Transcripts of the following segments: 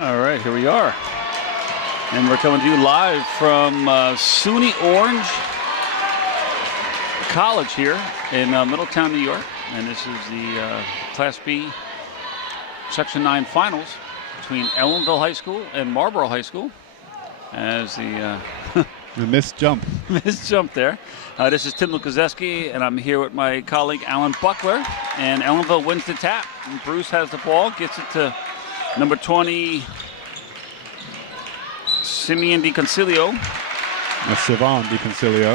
All right, here we are. And we're coming to you live from SUNY Orange College here in Middletown, New York. And this is the Class B Section 9 finals between Ellenville High School and Marlboro High School. As the missed jump. Missed jump there. This is Tim Lukazeski, and I'm here with my colleague Alan Buckler. And Ellenville wins the tap. And Bruce has the ball, gets it to number 20, Simeon DiConcilio. Sivan DiConcilio.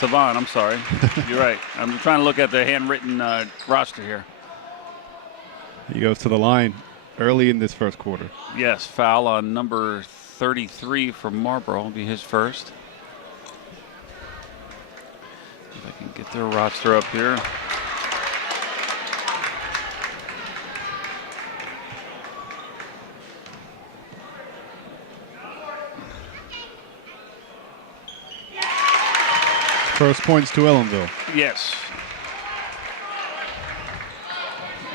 Sivan, I'm sorry. You're right. I'm trying to look at the handwritten roster here. He goes to the line early in this first quarter. Yes, foul on number 33 for Marlboro will be his first. If I can get their roster up here. First points to Ellenville. Yes.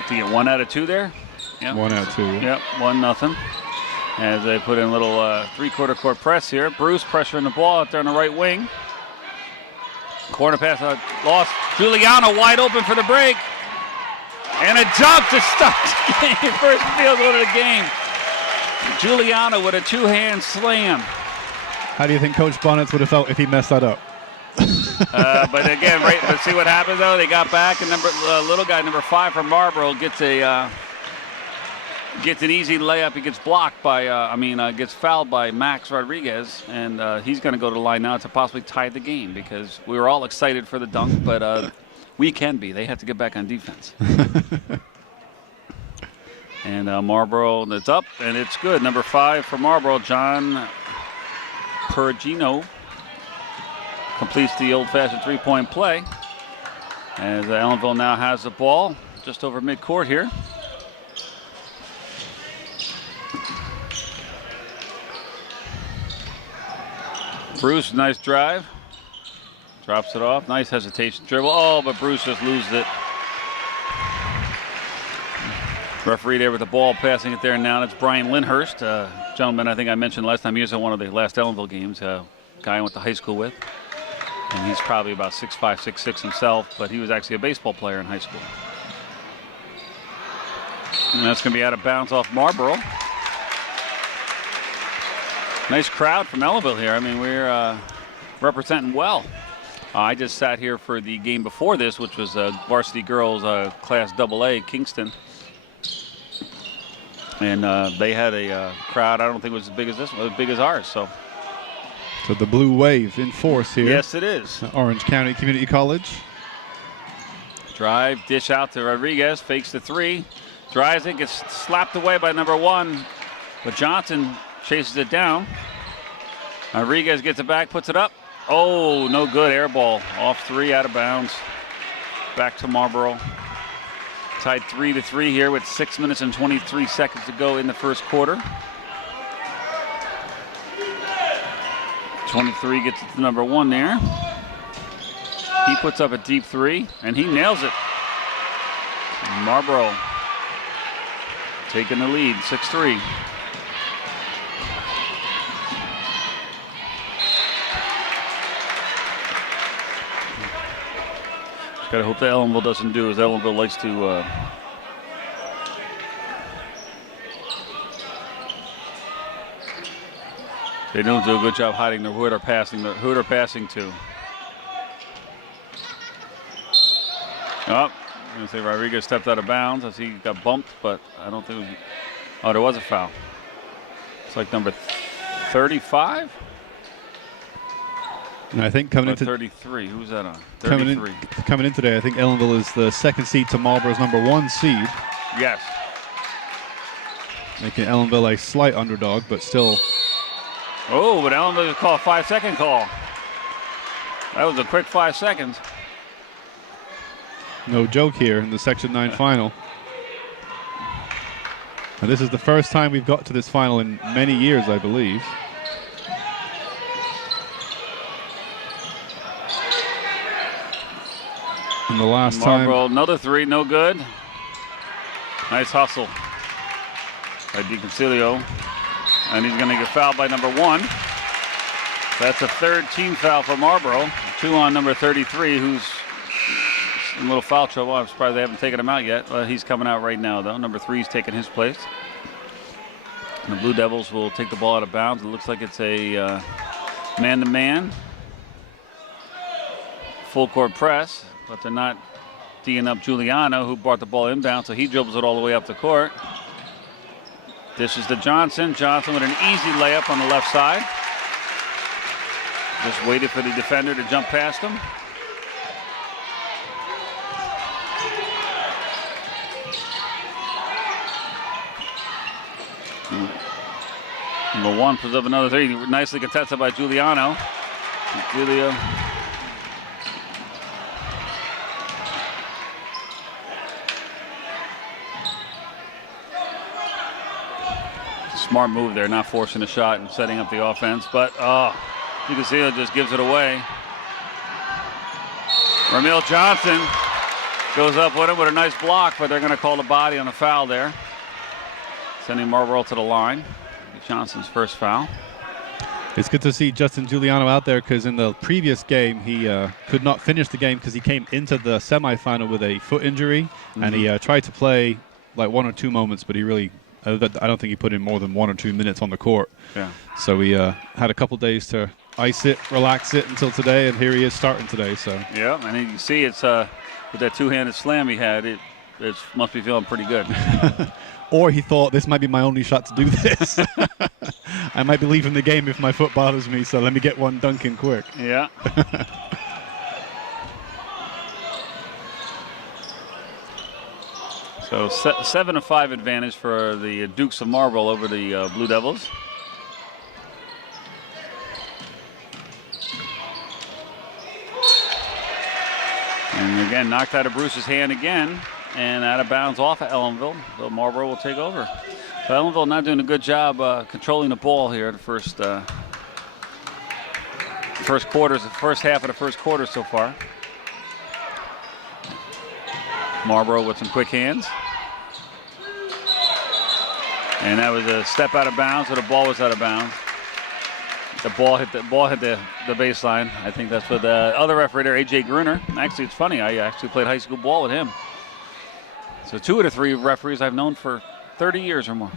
To get 1 out of 2 there. Yep. 1 out of 2. Yep, 1-0. As they put in a little three-quarter court press here. Bruce pressuring the ball out there on the right wing. Corner pass lost. Giuliano wide open for the break. And a jump to start the game. First field goal of the game. Giuliano with a two-hand slam. How do you think Coach Bonnets would have felt if he messed that up? But again, right, let's see what happens though. They got back, and little guy number 5 from Marlboro gets an easy layup. He gets blocked by, gets fouled by Max Rodriguez, and he's going to go to the line now to possibly tie the game because we were all excited for the dunk, but we can be. They have to get back on defense. And Marlboro, that's up, and it's good. Number 5 for Marlboro, John Perugino, completes the old-fashioned three-point play. As Ellenville now has the ball just over midcourt here. Bruce, nice drive. Drops it off. Nice hesitation dribble. Oh, but Bruce just loses it. Referee there with the ball, passing it there now. It's Brian Lindhurst, gentleman I think I mentioned last time. He was at one of the last Ellenville games, guy I went to high school with. And he's probably about 6'5", 6'6" himself, but he was actually a baseball player in high school. And that's going to be out of bounds off Marlboro. Nice crowd from Ellenville here. I mean, we're representing well. I just sat here for the game before this, which was varsity girls Class AA, Kingston. And they had a crowd, I don't think it was as big as this one, as big as ours. So the blue wave in force here. Yes, it is. Orange County Community College. Drive, dish out to Rodriguez, fakes the 3. Drives it, gets slapped away by number 1. But Johnson chases it down. Rodriguez gets it back, puts it up. Oh, no good, air ball. Off 3, out of bounds. Back to Marlboro. Tied 3-3 here with 6 minutes and 23 seconds to go in the first quarter. 23 gets it to number 1 there. He puts up a deep 3, and he nails it. Marlboro taking the lead, 6-3. Gotta hope that Ellenville doesn't do as Ellenville likes to they don't do a good job hiding who they're passing to. Oh, I'm gonna say Rodriguez stepped out of bounds as he got bumped, but I don't think it was, oh, there was a foul. It's like number 35. And I think coming into 33, who's that on? 33. Coming in today, I think Ellenville is the 2nd seed to Marlboro's number 1 seed. Yes. Making Ellenville a slight underdog, but still. Oh, but Ellenville called a 5-second call. That was a quick 5 seconds. No joke here in the Section 9 final. And this is the first time we've got to this final in many years, I believe. And the last Marlboro, time. Another 3, no good. Nice hustle by DiConcilio. And he's going to get fouled by number 1. That's a third team foul for Marlboro. 2 on number 33, who's in a little foul trouble. I'm surprised they haven't taken him out yet. He's coming out right now, though. Number 3's taking his place. And the Blue Devils will take the ball out of bounds. It looks like it's a man-to-man. Full court press, but they're not D'ing up Giuliano, who brought the ball inbound, so he dribbles it all the way up the court. This is to Johnson. Johnson with an easy layup on the left side. Just waited for the defender to jump past him. Number 1 puts up another 3. Nicely contested by Giuliano. Julio. Smart move there, not forcing a shot and setting up the offense, but you can see it just gives it away. Ramil Johnson goes up with him with a nice block, but they're going to call the body on the foul there, sending Marlboro to the line. Johnson's first foul. It's good to see Justin Giuliano out there because in the previous game he could not finish the game because he came into the semifinal with a foot injury, and he tried to play like 1 or 2 moments, but he really I don't think he put in more than 1 or 2 minutes on the court. Yeah. So he had a couple days to ice it, relax it until today, and here he is starting today. So yeah, and you can see it's with that 2-handed slam he had, it must be feeling pretty good. Or he thought this might be my only shot to do this. I might be leaving the game if my foot bothers me, so let me get one dunk in quick. Yeah. So 7-5 advantage for the Dukes of Marlboro over the Blue Devils. And again, knocked out of Bruce's hand again, and out of bounds off of Ellenville. So Marlboro will take over. So Ellenville not doing a good job controlling the ball here the first half of the first quarter so far. Marlboro with some quick hands. And that was a step out of bounds, so the ball was out of bounds. The ball hit the baseline. I think that's what the other referee there, A.J. Gruner. Actually, it's funny. I actually played high school ball with him. So 2 of the 3 referees I've known for 30 years or more.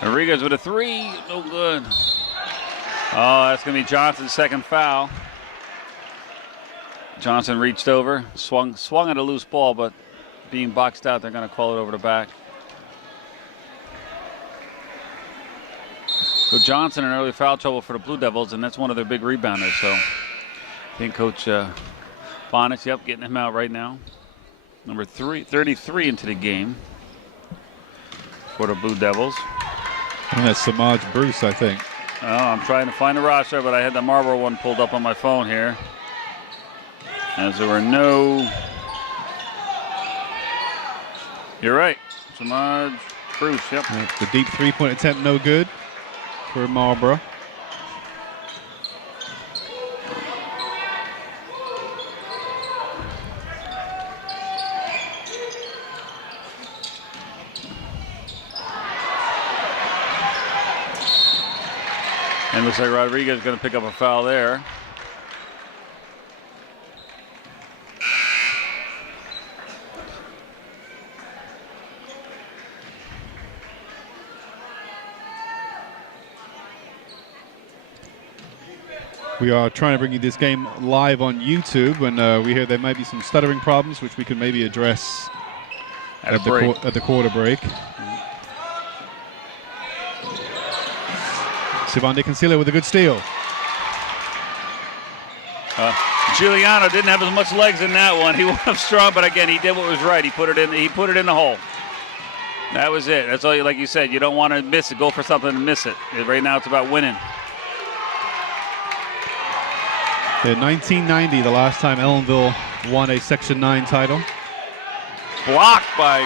Rodriguez with a 3, no good. Oh, that's going to be Johnson's second foul. Johnson reached over, swung at a loose ball, but being boxed out, they're going to call it over the back. So Johnson in early foul trouble for the Blue Devils, and that's one of their big rebounders. So I think Coach Bonnet, getting him out right now. Number 33 into the game for the Blue Devils. And that's Samaj Bruce, I think. Oh, I'm trying to find the roster, but I had the Marlboro one pulled up on my phone here. As there were no... You're right. Samaj Bruce, yep. The deep three-point attempt, no good for Marlboro. And looks like Rodriguez is going to pick up a foul there. We are trying to bring you this game live on YouTube, and we hear there might be some stuttering problems, which we can maybe address at the quarter break. Sivan De Concilio with a good steal. Giuliano didn't have as much legs in that one. He went up strong, but again, he did what was right. He put it in the hole. That was it. That's all you, like you said, you don't want to miss it. Go for something and miss it. Right now it's about winning. In 1990, the last time Ellenville won a Section 9 title. Blocked by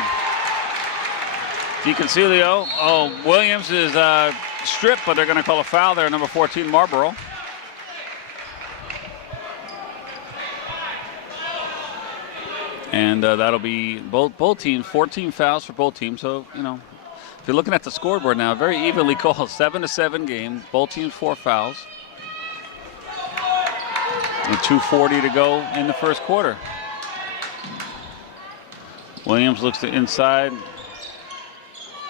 De Concilio. Oh, Williams is stripped, but they're going to call a foul there, number 14, Marlboro. And that'll be both teams, 14 fouls for both teams. So, you know, if you're looking at the scoreboard now, very evenly called, 7-7 game. Both teams 4 fouls. With 2:40 to go in the first quarter. Williams looks to inside.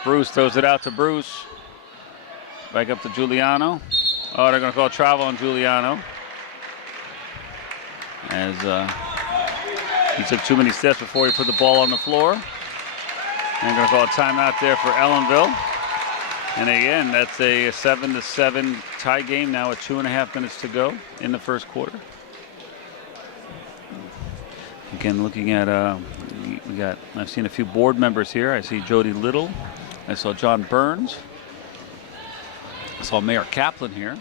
Bruce throws it out to Bruce. Back up to Giuliano. Oh, they're going to call travel on Giuliano. As he took too many steps before he put the ball on the floor. And they're going to call a timeout there for Ellenville. And again, that's a 7-7 tie game now with 2.5 minutes to go in the first quarter. Again, looking at, I've seen a few board members here. I see Jody Little. I saw John Burns. I saw Mayor Kaplan here.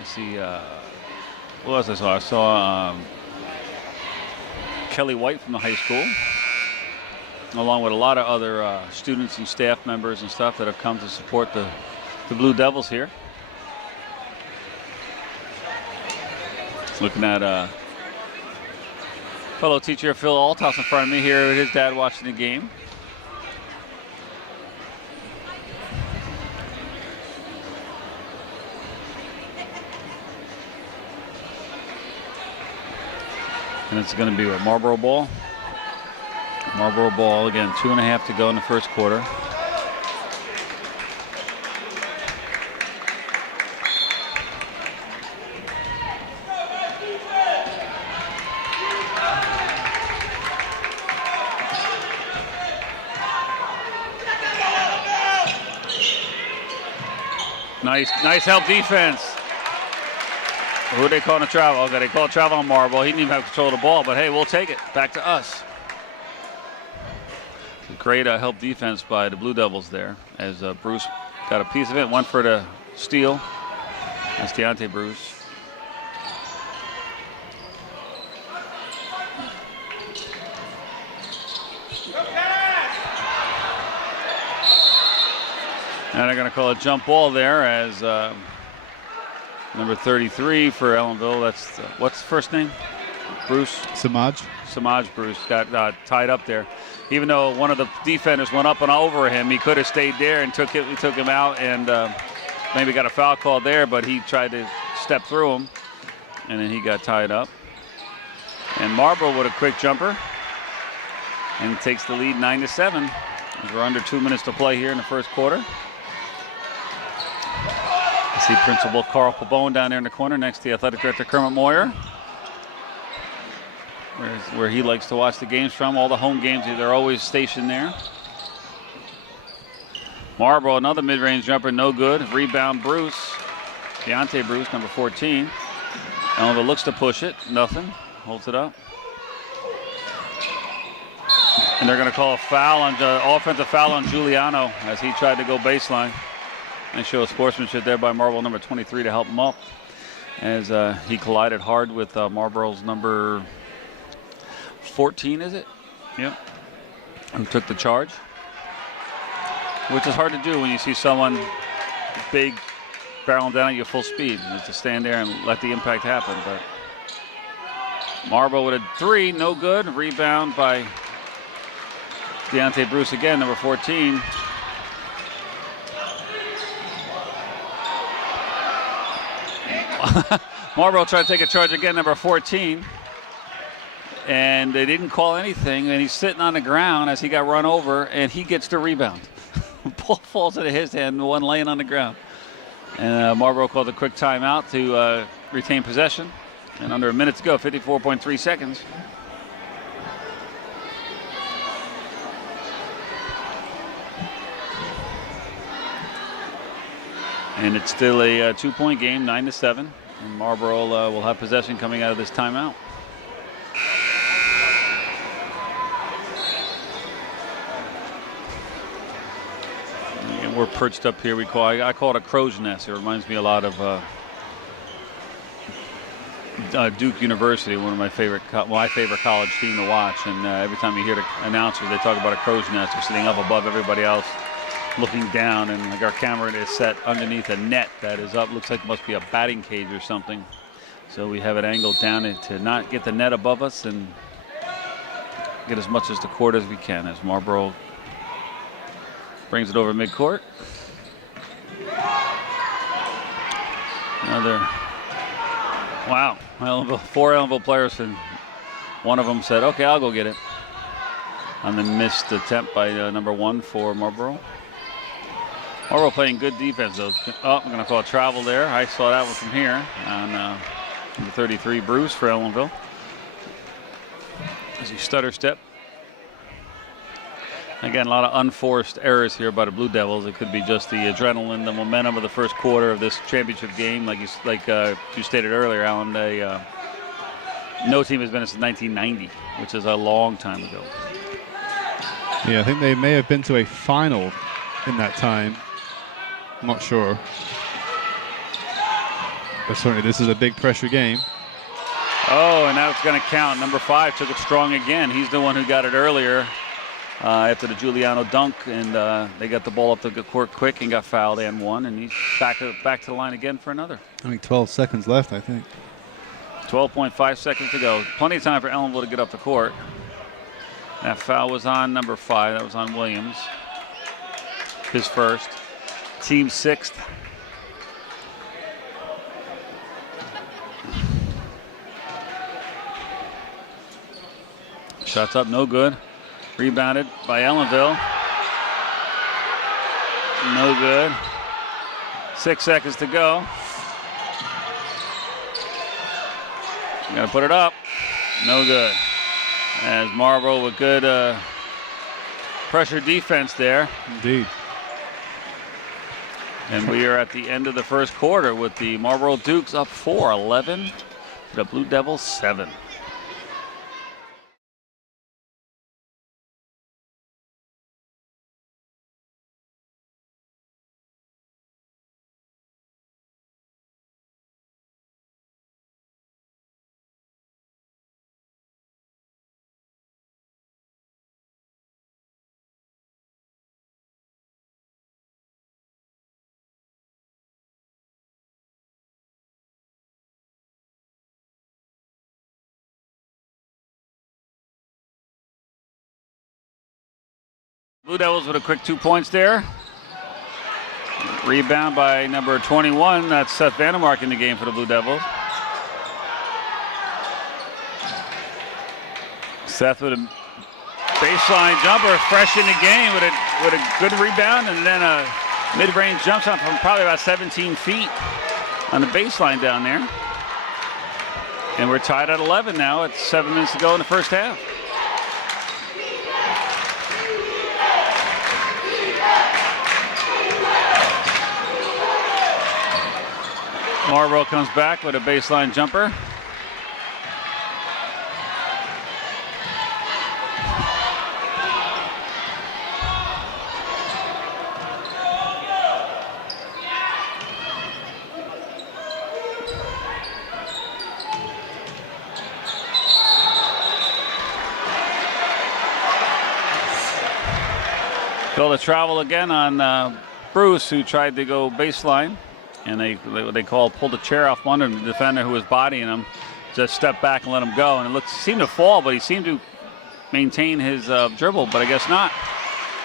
I see, who else I saw? I saw Kelly White from the high school, along with a lot of other students and staff members and stuff that have come to support the Blue Devils here. Looking at fellow teacher Phil Althouse in front of me here with his dad watching the game. And it's going to be a Marlboro ball. Marlboro ball again, 2.5 to go in the first quarter. Nice help defense. Who are they calling a travel? Okay, they called travel on Marlboro. He didn't even have control of the ball, but hey, we'll take it. Back to us. Great help defense by the Blue Devils there, as Bruce got a piece of it. Went for the steal. That's Deontay Bruce. And they're going to call a jump ball there as number 33 for Ellenville. That's what's the first name? Bruce? Samaj Bruce got tied up there. Even though one of the defenders went up and over him, he could have stayed there and took him out, and maybe got a foul call there, but he tried to step through him, and then he got tied up. And Marlboro with a quick jumper, and takes the lead 9-7. As we're under 2 minutes to play here in the first quarter. I see Principal Carl Pabone down there in the corner next to the athletic director Kermit Moyer, where he likes to watch the games from. All the home games, they're always stationed there. Marlboro, another mid-range jumper, no good. Rebound Bruce, Deontay Bruce, number 14. Ellenville looks to push it, nothing, holds it up. And they're going to call a foul on offensive foul on Giuliano as he tried to go baseline. Nice show of sportsmanship there by Marlboro number 23 to help him up, as he collided hard with Marlboro's number 14, is it? Yep. Who took the charge, which is hard to do when you see someone big barreling down at you full speed, is to stand there and let the impact happen. But Marlboro with a 3, no good. Rebound by Deontay Bruce again, number 14. Marlboro tried to take a charge again, number 14. And they didn't call anything, and he's sitting on the ground as he got run over, and he gets the rebound. Ball falls into his hand, the one laying on the ground. And Marlboro called a quick timeout to retain possession. And under a minute to go, 54.3 seconds. And it's still a 2-point game, 9-7. And Marlboro will have possession coming out of this timeout. And we're perched up here. I call it a crow's nest. It reminds me a lot of Duke University, one of my favorite college team to watch. And every time you hear the announcers, they talk about a crow's nest. They're sitting up above everybody else, looking down, and like our camera is set underneath a net that is up. Looks like it must be a batting cage or something. So we have it angled down to not get the net above us, and get as much as the court as we can as Marlboro brings it over midcourt. Another, wow, four Ellenville players, and one of them said, okay, I'll go get it. On the missed attempt by number 1 for Marlboro. Marlboro playing good defense, though. Oh, I'm going to call travel there. I saw that one from here on number 33, Bruce for Ellenville. As he stutter step. Again, a lot of unforced errors here by the Blue Devils. It could be just the adrenaline, the momentum of the first quarter of this championship game. Like you stated earlier, Alan, no team has been since 1990, which is a long time ago. Yeah, I think they may have been to a final in that time. I'm not sure. But certainly this is a big pressure game. Oh, and now it's going to count. Number 5 took it strong again. He's the one who got it earlier. After the Giuliano dunk, and they got the ball up the court quick and got fouled and won, and he's back to the line again for another. I think 12 seconds left, I think. 12.5 seconds to go. Plenty of time for Ellenville to get up the court. That foul was on number 5. That was on Williams. His first. Team 6th. Shots up, no good. Rebounded by Ellenville. No good. 6 seconds to go. Gotta put it up. No good. As Marlboro with good pressure defense there. Indeed. And we are at the end of the first quarter with the Marlboro Dukes up 4-11. The Blue Devils 7. Blue Devils with a quick 2 points there. Rebound by number 21. That's Seth Vandermark in the game for the Blue Devils. Seth with a baseline jumper, fresh in the game with a good rebound, and then a mid-range jump shot from probably about 17 feet on the baseline down there. And we're tied at 11 now. It's 7 minutes to go in the first half. Marlboro comes back with a baseline jumper. Call the travel again on Bruce, who tried to go baseline. And they pulled the chair off under him. The defender who was bodying him just stepped back and let him go. And it seemed to fall, but he seemed to maintain his dribble, but I guess not.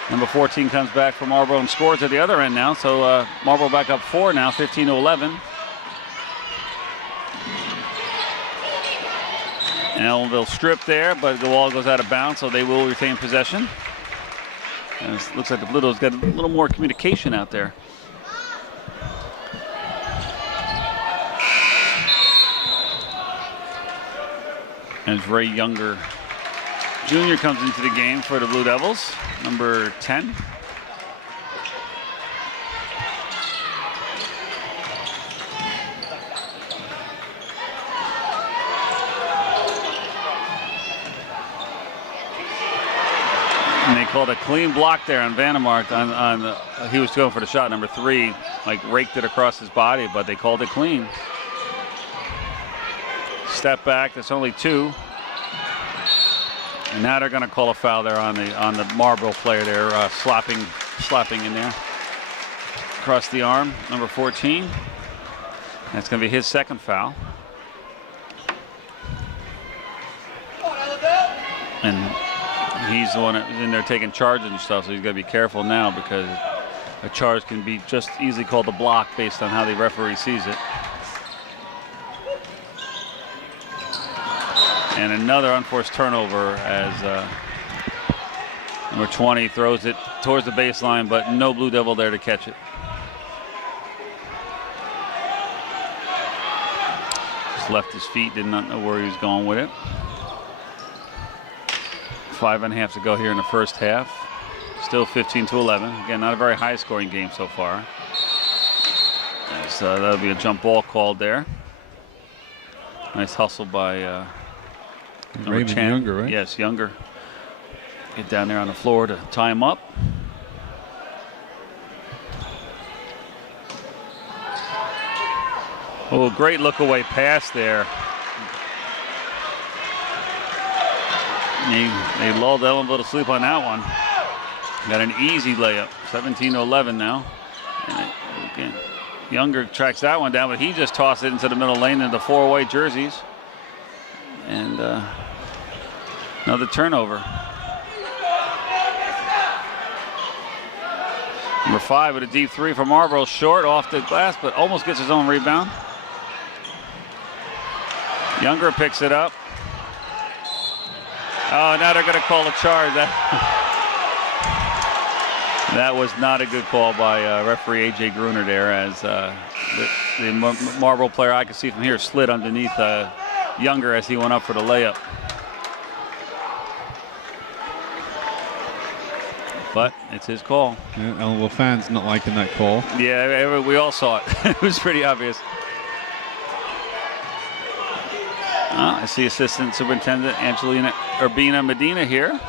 Number 14 comes back for Marlboro and scores at the other end now. So Marlboro back up 4 now, 15-11. And Ellenville stripped there, but the ball goes out of bounds, so they will retain possession. And it looks like the Blue Devils got a little more communication out there. As Ray Younger Jr. comes into the game for the Blue Devils, number 10. And they called a clean block there on Vandermark. He was going for the shot, number 3, like raked it across his body, but they called it clean. Step back, that's only 2. And now they're going to call a foul there on the Marlboro player there, slapping in there. Across the arm, number 14. That's going to be his second foul. And He's the one in there taking charges and stuff, so he's got to be careful now because a charge can be just easily called a block based on how the referee sees it. And another unforced turnover as number 20 throws it towards the baseline, but no Blue Devil there to catch it. Just left his feet, did not know where he was going with it. 5.5 to go here in the first half. Still 15-11. Again, not a very high scoring game so far. So that'll be a jump ball called there. Nice hustle by Raymond Younger, right? Yes, Younger. Get down there on the floor to tie him up. Oh, great look away pass there. They lulled Ellenville to sleep on that one. Got an easy layup, 17-11 now. And again, Younger tracks that one down, but he just tossed it into the middle lane into 4 white jerseys. And another turnover. Number 5 with a deep 3 from Marlboro, short off the glass, but almost gets his own rebound. Younger picks it up. Oh, now they're going to call a charge. That was not a good call by referee A.J. Gruner there, as the Marlboro player I can see from here slid underneath Younger as he went up for the layup. But it's his call. Yeah, Ellenville fans not liking that call. Yeah, we all saw it. It was pretty obvious. I see Assistant Superintendent Angelina Urbina Medina here.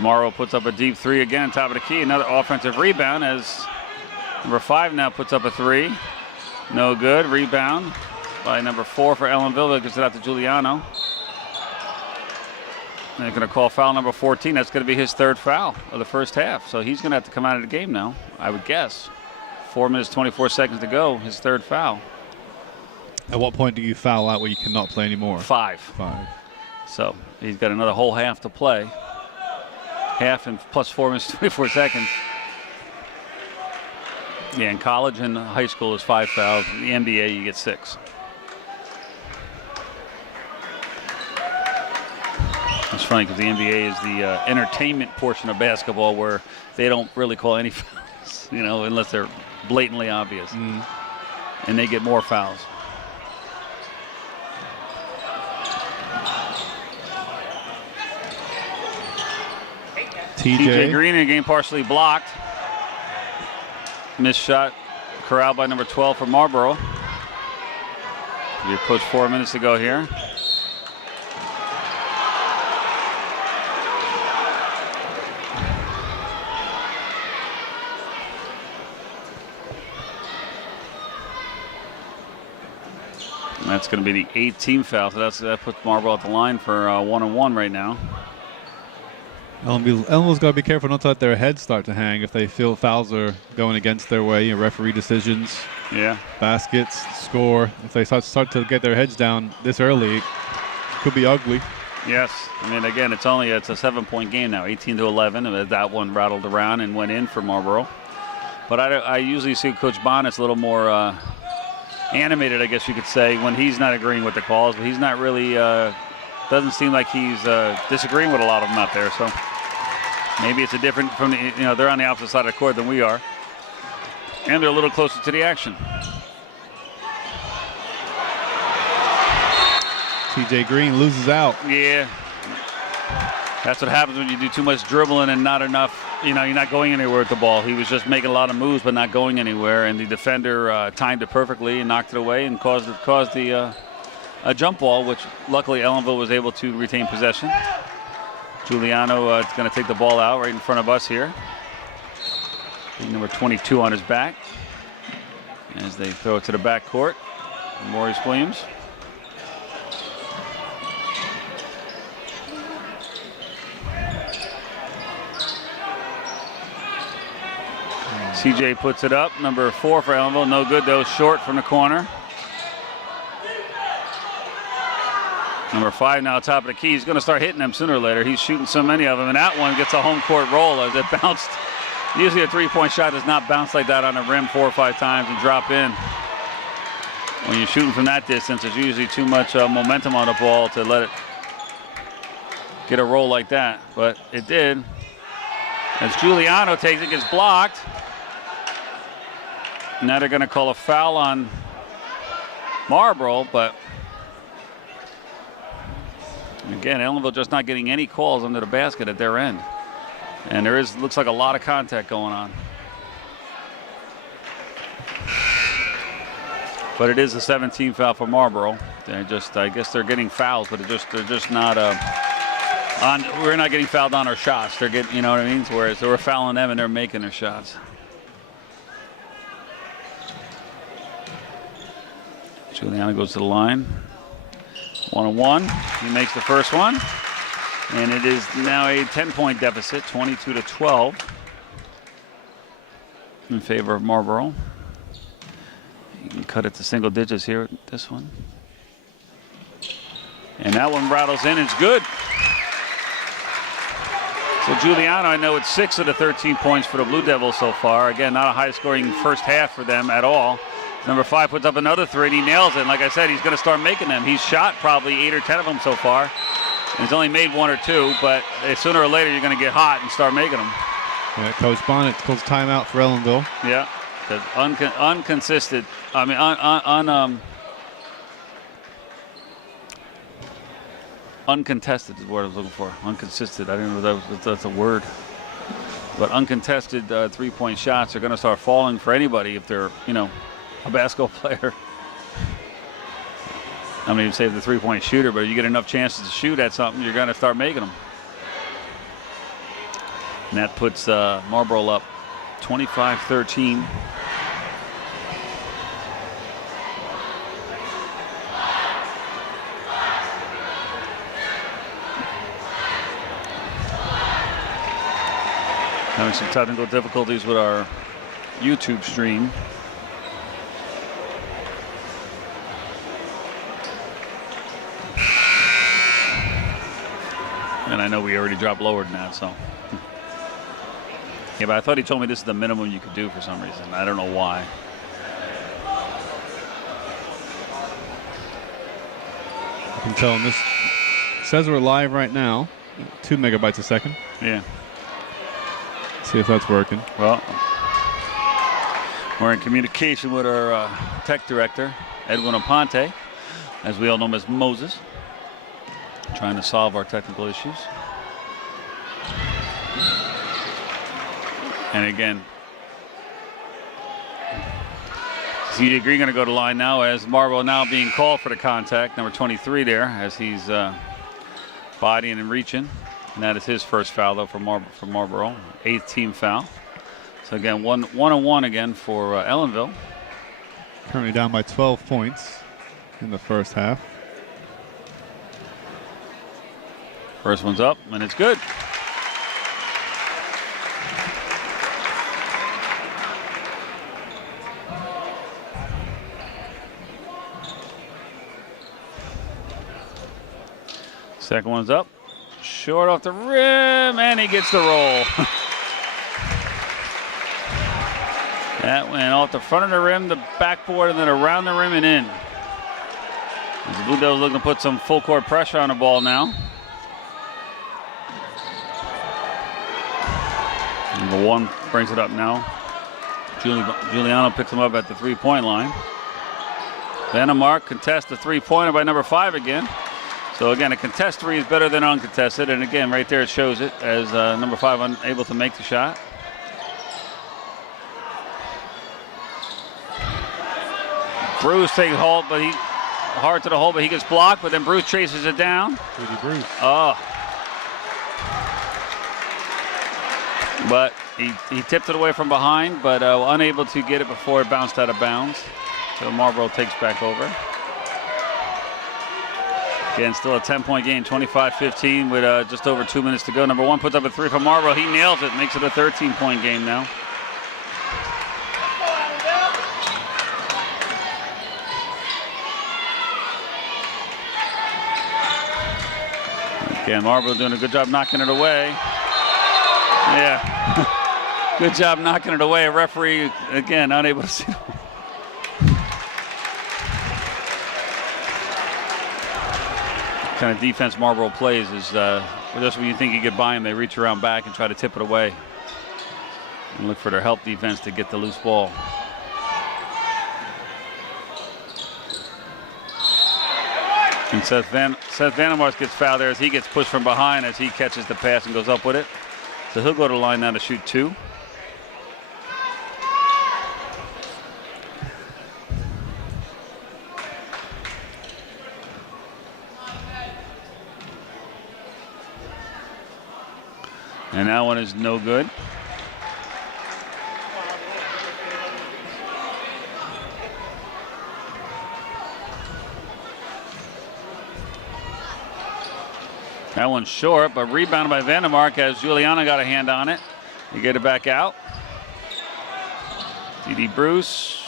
Morrow puts up a deep 3 again, top of the key. Another offensive rebound as number 5 now puts up a 3. No good. Rebound by number 4 for Ellenville. That gets it out to Giuliano. And they're going to call foul number 14. That's going to be his 3rd foul of the first half. So he's going to have to come out of the game now, I would guess. 4 minutes, 24 seconds to go. His 3rd foul. At what point do you foul out where you cannot play anymore? 5. So he's got another whole half to play. Half and plus 4 minutes, 24 seconds. Yeah, in college and high school is 5 fouls. In the NBA, you get 6. It's funny because the NBA is the entertainment portion of basketball where they don't really call any fouls, you know, unless they're blatantly obvious. And they get more fouls. TJ Green in a game partially blocked. Missed shot corralled by number 12 for Marlboro. We approach 4 minutes to go here. And that's going to be the 8th team foul, so that puts Marlboro at the line for 1-on-1 right now. Ellenville's got to be careful not to let their heads start to hang if they feel fouls are going against their way. You know, referee decisions, baskets, score. If they start to get their heads down this early, it could be ugly. Yes, I mean, again, it's a 7-point game now, 18-11. That one rattled around and went in for Marlboro. But I usually see Coach Bonnet a little more animated, I guess you could say, when he's not agreeing with the calls. But he's not really. Doesn't seem like he's disagreeing with a lot of them out there. So maybe it's a different from the, you know, they're on the opposite side of the court than we are, and they're a little closer to the action. TJ Green loses out. Yeah, that's what happens when you do too much dribbling and not enough. You know, you're not going anywhere with the ball. He was just making a lot of moves but not going anywhere, and the defender timed it perfectly and knocked it away and caused a jump ball, which luckily Ellenville was able to retain possession. Giuliano is going to take the ball out right in front of us here. Number 22 on his back as they throw it to the back court. Maurice Williams. CJ puts it up. Number 4 for Ellenville. No good though. Short from the corner. Number 5 now top of the key. He's going to start hitting them sooner or later. He's shooting so many of them, and that one gets a home court roll as it bounced. Usually a three-point shot does not bounce like that on the rim 4 or 5 times and drop in. When you're shooting from that distance, there's usually too much momentum on the ball to let it get a roll like that, but it did. As Giuliano takes it, gets blocked. Now they're going to call a foul on Marlboro, but again, Ellenville just not getting any calls under the basket at their end. And there looks like a lot of contact going on. But it is a 17 foul for Marlboro. I guess they're getting fouls, but they're just not we're not getting fouled on our shots. They're getting, you know what I mean? Whereas we're fouling them and they're making their shots. Giuliano goes to the line. 1-on-1. He makes the first one. And it is now a 10-point deficit, 22-12 in favor of Marlboro. You can cut it to single digits here, this one. And that one rattles in, it's good. So Giuliano, I know it's 6 of the 13 points for the Blue Devils so far. Again, not a high-scoring first half for them at all. Number 5 puts up another 3, and he nails it. And like I said, he's going to start making them. He's shot probably 8 or 10 of them so far. And he's only made 1 or 2, but sooner or later you're going to get hot and start making them. Yeah, Coach Bonnet calls timeout for Ellenville. Yeah, because unconsistent. I mean, uncontested is the word I was looking for. Unconsistent. I didn't know that's a word. But uncontested 3-point shots are going to start falling for anybody if they're, a basketball player. I don't even say the 3-point shooter, but you get enough chances to shoot at something, you're going to start making them. And that puts Marlboro up 25-13. Having some technical difficulties with our YouTube stream. And I know we already dropped lower than that, so. Yeah, but I thought he told me this is the minimum you could do for some reason. I don't know why. You can tell him this says we're live right now, 2 megabytes a second. Yeah. See if that's working. Well, we're in communication with our tech director, Edwin Aponte, as we all know him as Moses, trying to solve our technical issues. And again, CD Green going to go to line now as Marlboro now being called for the contact, number 23 there, as he's bodying and reaching. And that is his first foul, though, for Marlboro. 8th team foul. So, again, 1-on-1 again for Ellenville. Currently down by 12 points in the first half. First one's up, and it's good. Second one's up. Short off the rim, and he gets the roll. That went off the front of the rim, the backboard, and then around the rim and in. As the Blue Devils looking to put some full court pressure on the ball now. Number 1 brings it up now. Giuliano picks him up at the 3-point line. Vandermark contests the 3-pointer by number 5 again. So again, a contest 3 is better than uncontested. And again, right there it shows it as number 5 unable to make the shot. Bruce takes hold, but hard to the hole, but he gets blocked, but then Bruce chases it down. Bruce. Oh. But he tipped it away from behind, but unable to get it before it bounced out of bounds. So Marlboro takes back over. Again, still a 10-point game, 25-15 with just over 2 minutes to go. Number 1 puts up a 3 from Marlboro. He nails it, makes it a 13-point game now. Again, Marlboro doing a good job knocking it away. Yeah. Good job knocking it away. A referee, again, unable to see. Kind of defense Marlboro plays is just when you think you get by them, they reach around back and try to tip it away and look for their help defense to get the loose ball. And Seth Vandermark gets fouled there as he gets pushed from behind as he catches the pass and goes up with it. So he'll go to the line now to shoot 2. And that one is no good. That one's short, but rebounded by Vandermark as Giuliano got a hand on it. You get it back out. D.D. Bruce,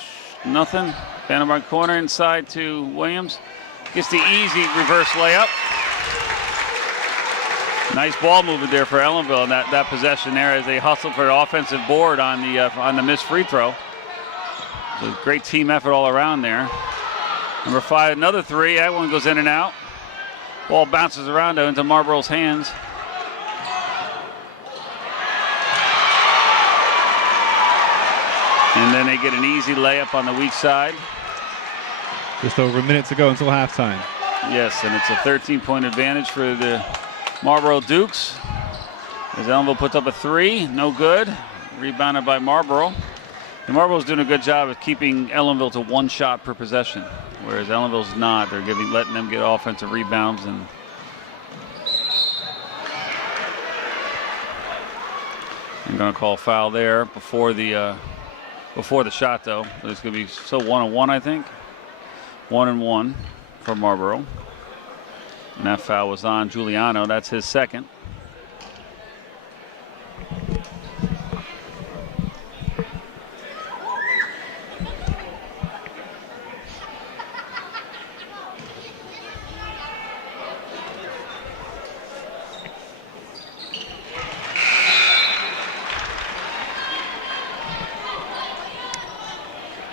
nothing. Vandermark corner inside to Williams. Gets the easy reverse layup. Nice ball movement there for Ellenville, and that possession there as they hustled for the offensive board on the missed free throw. So great team effort all around there. Number 5, another 3. That one goes in and out. Ball bounces around into Marlboro's hands. And then they get an easy layup on the weak side. Just over a minute to go until halftime. Yes, and it's a 13-point advantage for the Marlboro Dukes. As Ellenville puts up a 3, no good. Rebounded by Marlboro. And Marlboro's doing a good job of keeping Ellenville to 1 shot per possession, whereas Ellenville's not. They're letting them get offensive rebounds. And I'm going to call a foul there before the shot, though. It's going to be 1-on-1, I think. 1-and-1 for Marlboro. And that foul was on Giuliano. That's his second.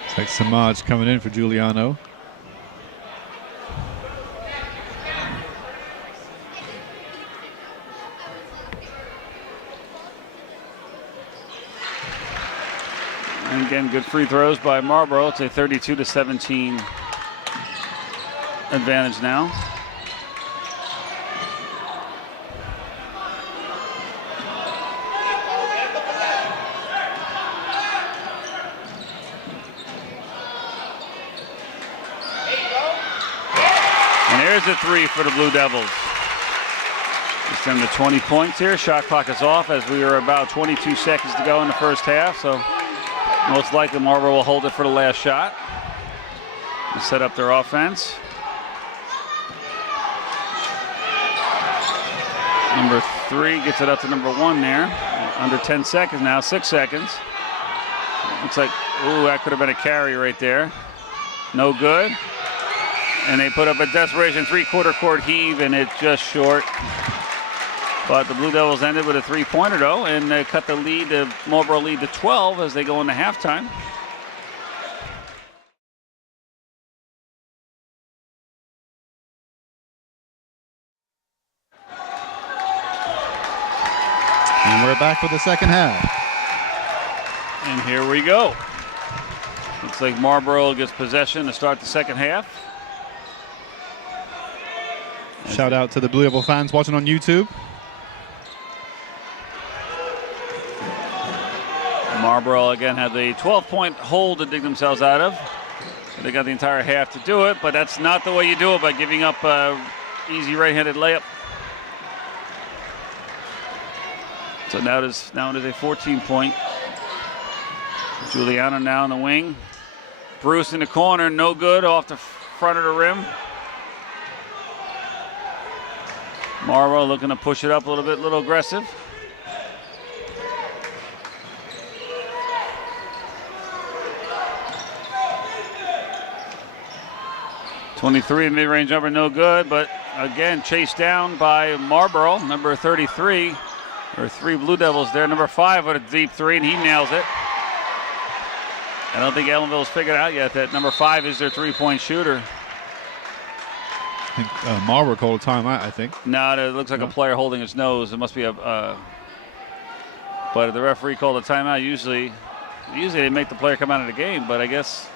It's like Samaj coming in for Giuliano. And again, good free throws by Marlboro. It's a 32-17 advantage now. And there's a 3 for the Blue Devils. Just under 20 points here. Shot clock is off as we are about 22 seconds to go in the first half. So most likely Marlboro will hold it for the last shot to set up their offense. Number 3 gets it up to number 1 there. Under 10 seconds now, 6 seconds. Looks like, ooh, that could have been a carry right there. No good. And they put up a desperation 3/4 court heave, and it's just short. But the Blue Devils ended with a 3-pointer, though, and they cut the lead, the Marlboro lead to 12 as they go into halftime. And we're back for the second half. And here we go. Looks like Marlboro gets possession to start the second half. Shout out to the Blue Devil fans watching on YouTube. Marlboro again had the 12-point hold to dig themselves out of. They got the entire half to do it, but that's not the way you do it, by giving up an easy right-handed layup. So now it is a 14-point. Giuliano now in the wing. Bruce in the corner, no good, off the front of the rim. Marlboro looking to push it up a little bit, a little aggressive. .23 mid-range jumper, no good, but again chased down by Marlboro, number 33. There are 3 Blue Devils there. Number 5 with a deep 3, and he nails it. I don't think Ellenville's figured out yet that number 5 is their 3-point shooter. I think Marlboro called a timeout, I think. No, it looks like a player holding his nose. It must be but the referee called a timeout. Usually they make the player come out of the game, but I guess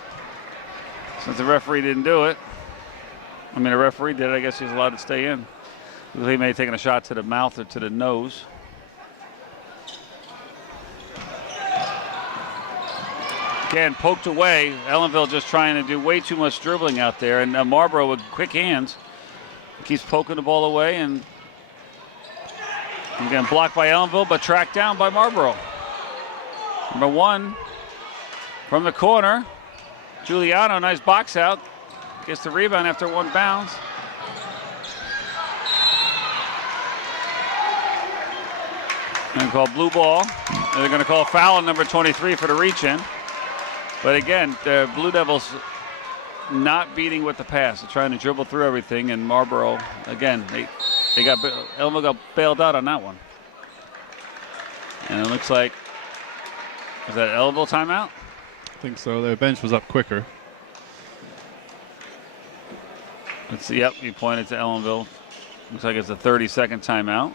since the referee didn't do it, the referee did it, I guess he's allowed to stay in. He may have taken a shot to the mouth or to the nose. Again, poked away. Ellenville just trying to do way too much dribbling out there, and Marlboro with quick hands keeps poking the ball away, and again blocked by Ellenville, but tracked down by Marlboro. Number 1 from the corner, Giuliano, nice box out, gets the rebound after 1 bounce. Going to call blue ball. And they're going to call foul on number 23 for the reach in. But again, the Blue Devils not beating with the pass. They're trying to dribble through everything, and Marlboro, again, Ellenville got bailed out on that one. And it looks like, is that Ellenville timeout? I think so. Their bench was up quicker. Let's see. Yep, you pointed to Ellenville. Looks like it's a 30-second timeout.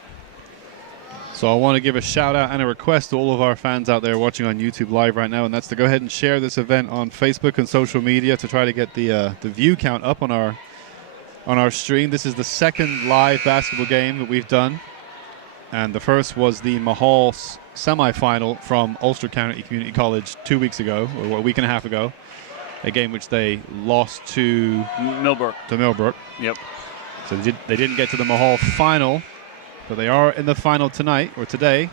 So I want to give a shout out and a request to all of our fans out there watching on YouTube Live right now, and that's to go ahead and share this event on Facebook and social media to try to get the view count up on our stream. This is the 2nd live basketball game that we've done, and the first was the Mahal semifinal from Ulster County Community College 2 weeks ago, or a week and a half ago, a game which they lost to Millbrook. Yep. So they didn't get to the Mahal final. But they are in the final tonight, or today,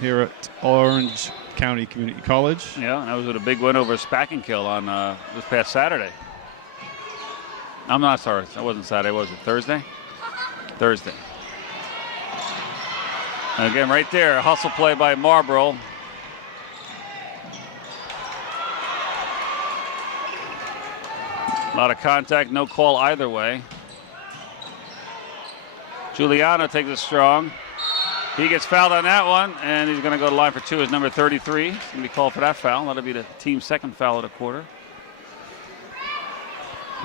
here at Orange County Community College. Yeah, that was with a big win over Spackenkill on this past Saturday. I'm not sorry, that wasn't Saturday, was it Thursday? Thursday. And again, right there, a hustle play by Marlboro. A lot of contact, no call either way. Giuliano takes it strong. He gets fouled on that one, and he's going to go to line for 2 as number 33. He's going to be called for that foul. That'll be the team's 2nd foul of the quarter.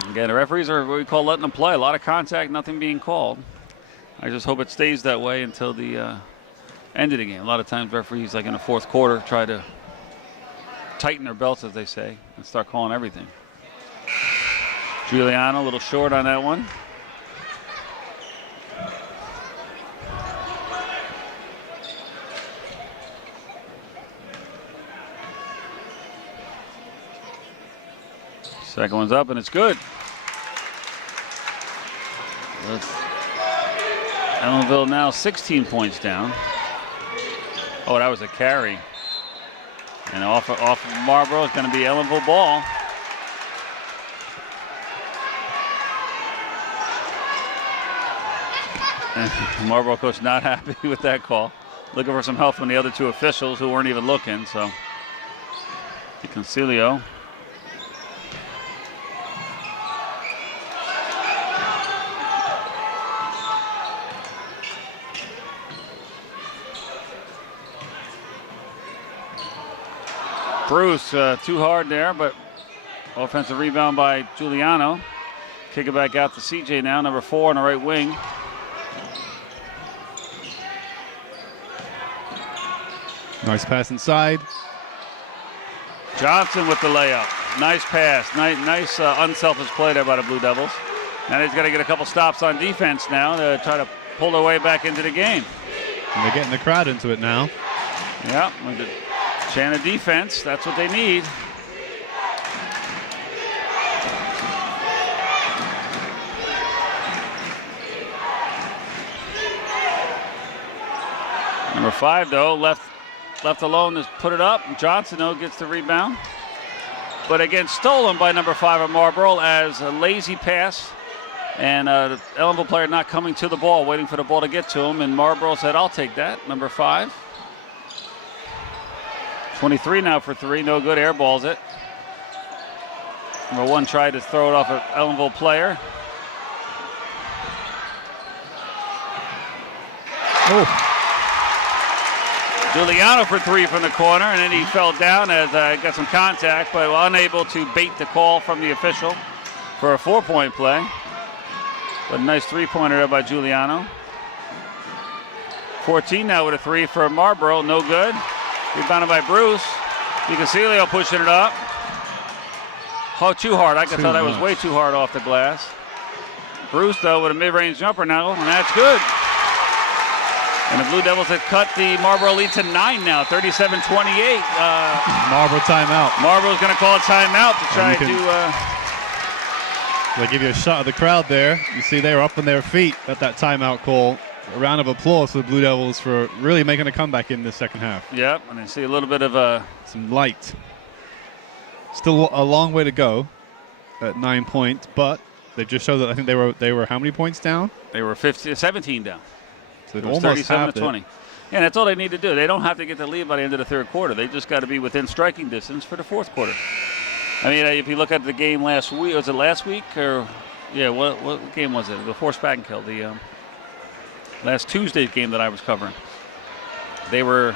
Again, the referees are what we call letting them play. A lot of contact, nothing being called. I just hope it stays that way until the end of the game. A lot of times referees, like in the 4th quarter, try to tighten their belts, as they say, and start calling everything. Giuliano a little short on that one. Second one's up, and it's good. Ellenville now 16 points down. Oh, that was a carry. And off of Marlboro is going to be Ellenville ball. And Marlboro coach not happy with that call. Looking for some help from the other 2 officials who weren't even looking. So, DiConsilio. Bruce, too hard there, but offensive rebound by Giuliano. Kick it back out to CJ now, number 4 on the right wing. Nice pass inside. Johnson with the layup. Nice pass. Nice unselfish play there by the Blue Devils. Now he's got to get a couple stops on defense now to try to pull their way back into the game. And they're getting the crowd into it now. Yeah, with the chant of defense, that's what they need. Number 5, though, left alone to put it up. Johnson, though, gets the rebound. But again, stolen by number 5 of Marlboro as a lazy pass. And the Ellenville player not coming to the ball, waiting for the ball to get to him. And Marlboro said, I'll take that, number 5. 23 now for 3, no good, airballs it. Number 1 tried to throw it off an Ellenville player. Oh. Giuliano for 3 from the corner, and then he fell down as got some contact, but unable to bait the call from the official for a 4-point play. But a nice 3-pointer there by Giuliano. 14 now with a 3 for Marlboro, no good. Rebounded by Bruce. DiCancelio pushing it up. Oh, too hard. I can tell that was way too hard off the glass. Bruce, though, with a mid-range jumper now, and that's good. And the Blue Devils have cut the Marlboro lead to 9 now, 37-28. Marlboro timeout. Marlboro's going to call a timeout to try to... They give you a shot of the crowd there. You see they were up on their feet at that timeout call. A round of applause for the Blue Devils for really making a comeback in the second half. Yep, and I see a little bit of some light. Still a long way to go at 9 points, but they just showed that I think they were how many points down? They were 17 down. So it was almost 37-20. Yeah, that's all they need to do. They don't have to get the lead by the end of the third quarter. They just got to be within striking distance for the fourth quarter. I mean, if you look at the game last week, was it last week or yeah? What game was it? Before Spakenkill, the last Tuesday's game that I was covering. They were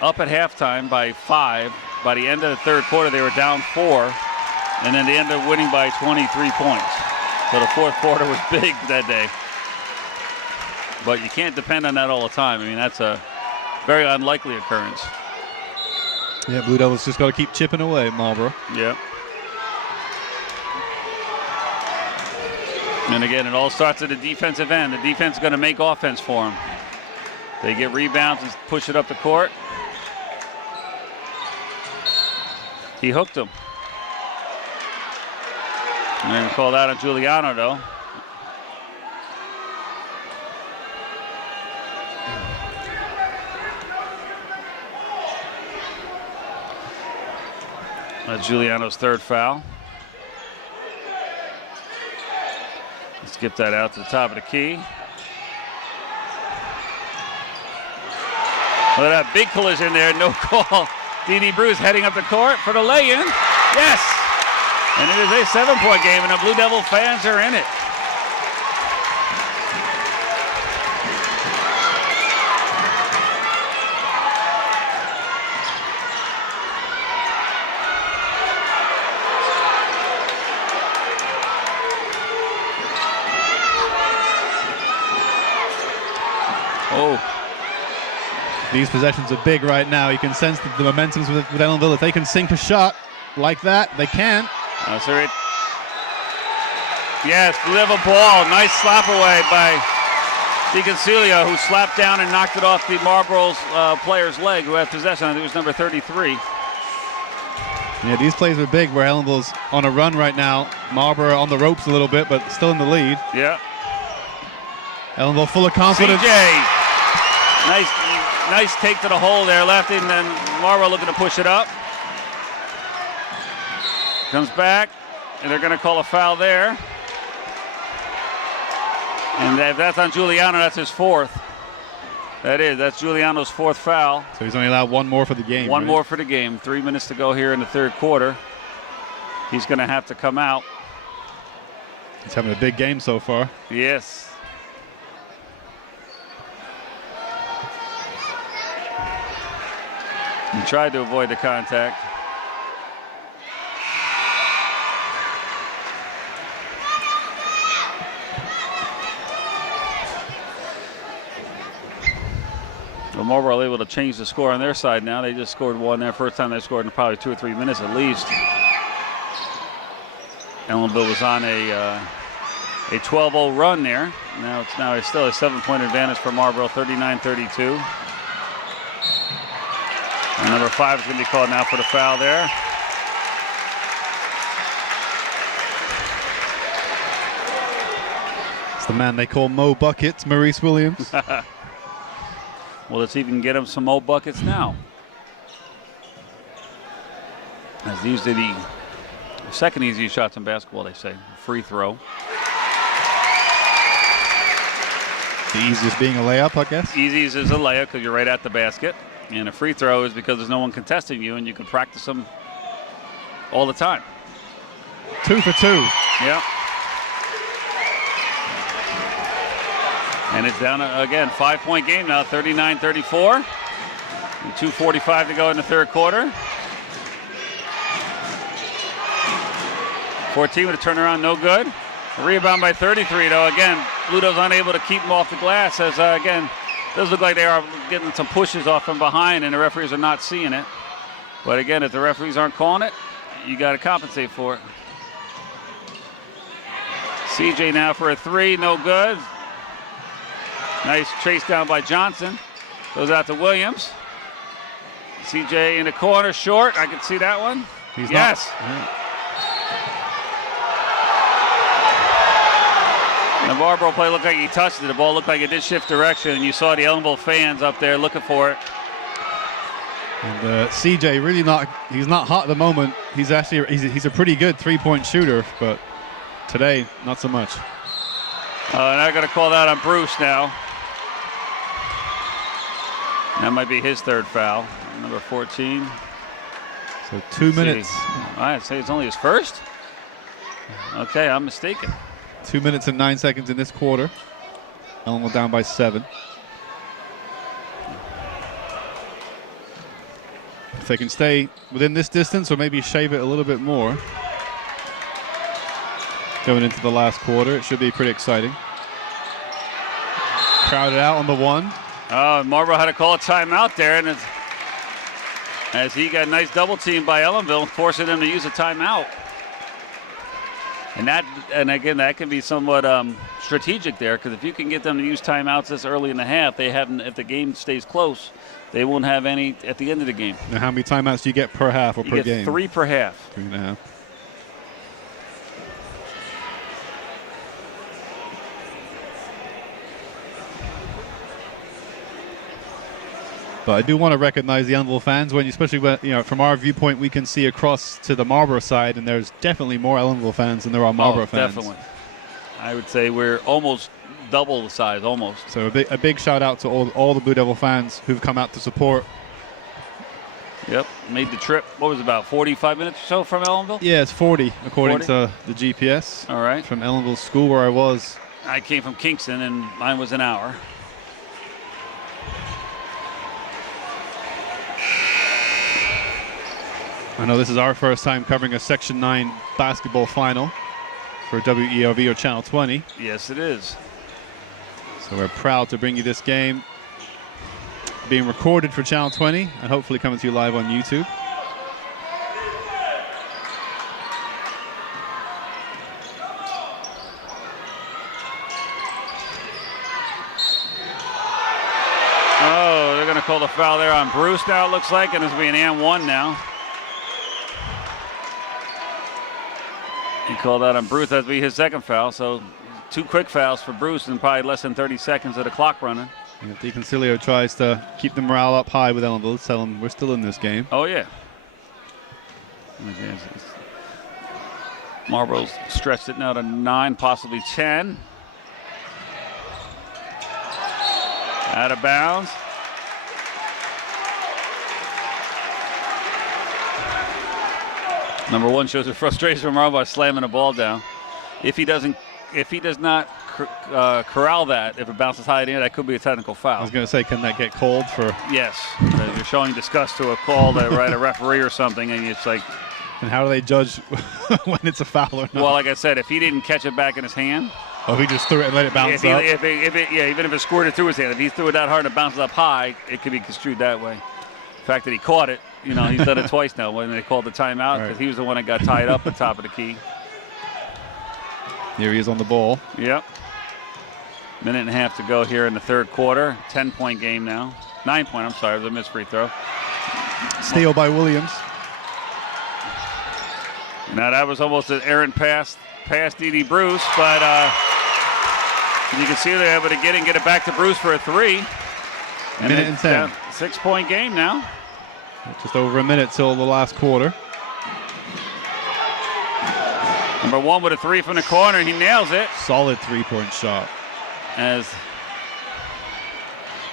up at halftime by 5. By the end of the third quarter, they were down 4, and then they ended up winning by 23 points. So the fourth quarter was big that day. But you can't depend on that all the time. I mean, that's a very unlikely occurrence. Yeah, Blue Devils just got to keep chipping away, Marlboro. Yep. And again, it all starts at the defensive end. The defense is going to make offense for them. They get rebounds and push it up the court. He hooked him. I'm going to call that on Giuliano, though. That's Giuliano's third foul. Let's skip that out to the top of the key. Look at that big collision there, no call. D.D. Bruce heading up the court for the lay-in. Yes! And it is a 7-point game, and the Blue Devil fans are in it. Oh. These possessions are big right now. You can sense the momentum with Ellenville. If they can sink a shot like that, they can. Sorry. Yes, Blue Devil ball. Nice slap away by DiCancelio, who slapped down and knocked it off the Marlboro's player's leg, who had possession. I think it was number 33. Yeah, these plays are big where Ellenville's on a run right now. Marlboro on the ropes a little bit, but still in the lead. Yeah. Ellenville full of confidence. CJ. Nice take to the hole there, left, and then Marlboro looking to push it up. Comes back, and they're going to call a foul there. And if that's on Giuliano, that's his fourth. That's Giuliano's fourth foul. So he's only allowed one more for the game. One more for the game. 3 minutes to go here in the third quarter. He's going to have to come out. He's having a big game so far. Yes. He tried to avoid the contact. Well, Marlboro able to change the score on their side now. They just scored one there. First time they scored in probably 2 or 3 minutes at least. Ellenville was on a 12-0 run there. Now it's still a 7-point advantage for Marlboro, 39-32. And number 5 is going to be called now for the foul there. It's the man they call Mo Buckets, Maurice Williams. Well, let's even get him some Mo Buckets now. As these are the second easiest shots in basketball, they say. Free throw. The easiest being a layup, I guess? Easiest is a layup because you're right at the basket. And a free throw is because there's no one contesting you and you can practice them all the time. 2 for 2. Yeah. And it's down again, 5-point game now, 39-34. And 2:45 to go in the third quarter. 14 with a turnaround, no good. A rebound by 33 though. Again, Blue Devils unable to keep them off the glass as again, does look like they are getting some pushes off from behind and the referees are not seeing it. But again, if the referees aren't calling it, you got to compensate for it. CJ now for a three, no good. Nice chase down by Johnson. Goes out to Williams. CJ in the corner, short. I can see that one. Yes. The Marlboro play looked like he touched it. The ball looked like it did shift direction, and you saw the Ellenville fans up there looking for it. And CJ really he's not hot at the moment. He's actually he's a pretty good three-point shooter, but today not so much. Now going to call that on Bruce now. That might be his third foul, number 14. So 2 minutes. I'd say it's only his first. Okay, I'm mistaken. 2 minutes and 9 seconds in this quarter. Ellenville down by 7. If they can stay within this distance or maybe shave it a little bit more going into the last quarter, it should be pretty exciting. Crowded out on the one. Marlboro had to call a timeout there, and as he got a nice double team by Ellenville, forcing them to use a timeout. And again, that can be somewhat strategic there, because if you can get them to use timeouts this early in the half, they haven't. If the game stays close, they won't have any at the end of the game. Now, how many timeouts do you get per half or per game? You get 3 per half. 3.5. But I do want to recognize the Ellenville fans, especially when, from our viewpoint, we can see across to the Marlboro side, and there's definitely more Ellenville fans than there are Marlboro fans. Definitely. I would say we're almost double the size, almost. So a big shout out to all the Blue Devil fans who've come out to support. Yep, made the trip. What was it, about 45 minutes or so from Ellenville? Yeah, it's 40 according to the GPS. All right. From Ellenville School where I was. I came from Kingston, and mine was an hour. I know this is our first time covering a Section 9 basketball final for WERV or Channel 20. Yes, it is. So we're proud to bring you this game being recorded for Channel 20 and hopefully coming to you live on YouTube. Oh, they're going to call the foul there on Bruce now, it looks like, and this will be an and one now. He called that on Bruce. That'd be his second foul. So 2 quick fouls for Bruce in probably less than 30 seconds of the clock running. Yeah, DeConcilio tries to keep the morale up high with Ellenville, tell them we're still in this game. Oh, yeah. Marlboro's stretched it now to 9, possibly 10. Out of bounds. Number 1 shows the frustration from Marlboro by slamming the ball down. If he does not corral that, if it bounces high in the air, that could be a technical foul. I was going to say, can that get called for? Yes. You're showing disgust to a call to a referee or something, and it's like. And how do they judge when it's a foul or not? Well, like I said, if he didn't catch it back in his hand. Oh, he just threw it and let it bounce up? Even if it squirted through his hand, if he threw it that hard and it bounces up high, it could be construed that way. The fact that he caught it, he's done it twice now when they called the timeout, because he was the one that got tied up at the top of the key. Here he is on the ball. Yep. Minute and a half to go here in the third quarter. 10-point game now. 9-point, I'm sorry, it was a missed free throw. Steal by Williams. Now that was almost an errant pass D.D. Bruce, but you can see they're able to get it back to Bruce for a 3. Minute and 10. 6-point game now. Just over a minute till the last quarter. Number 1 with a 3 from the corner. He nails it. Solid 3-point shot. As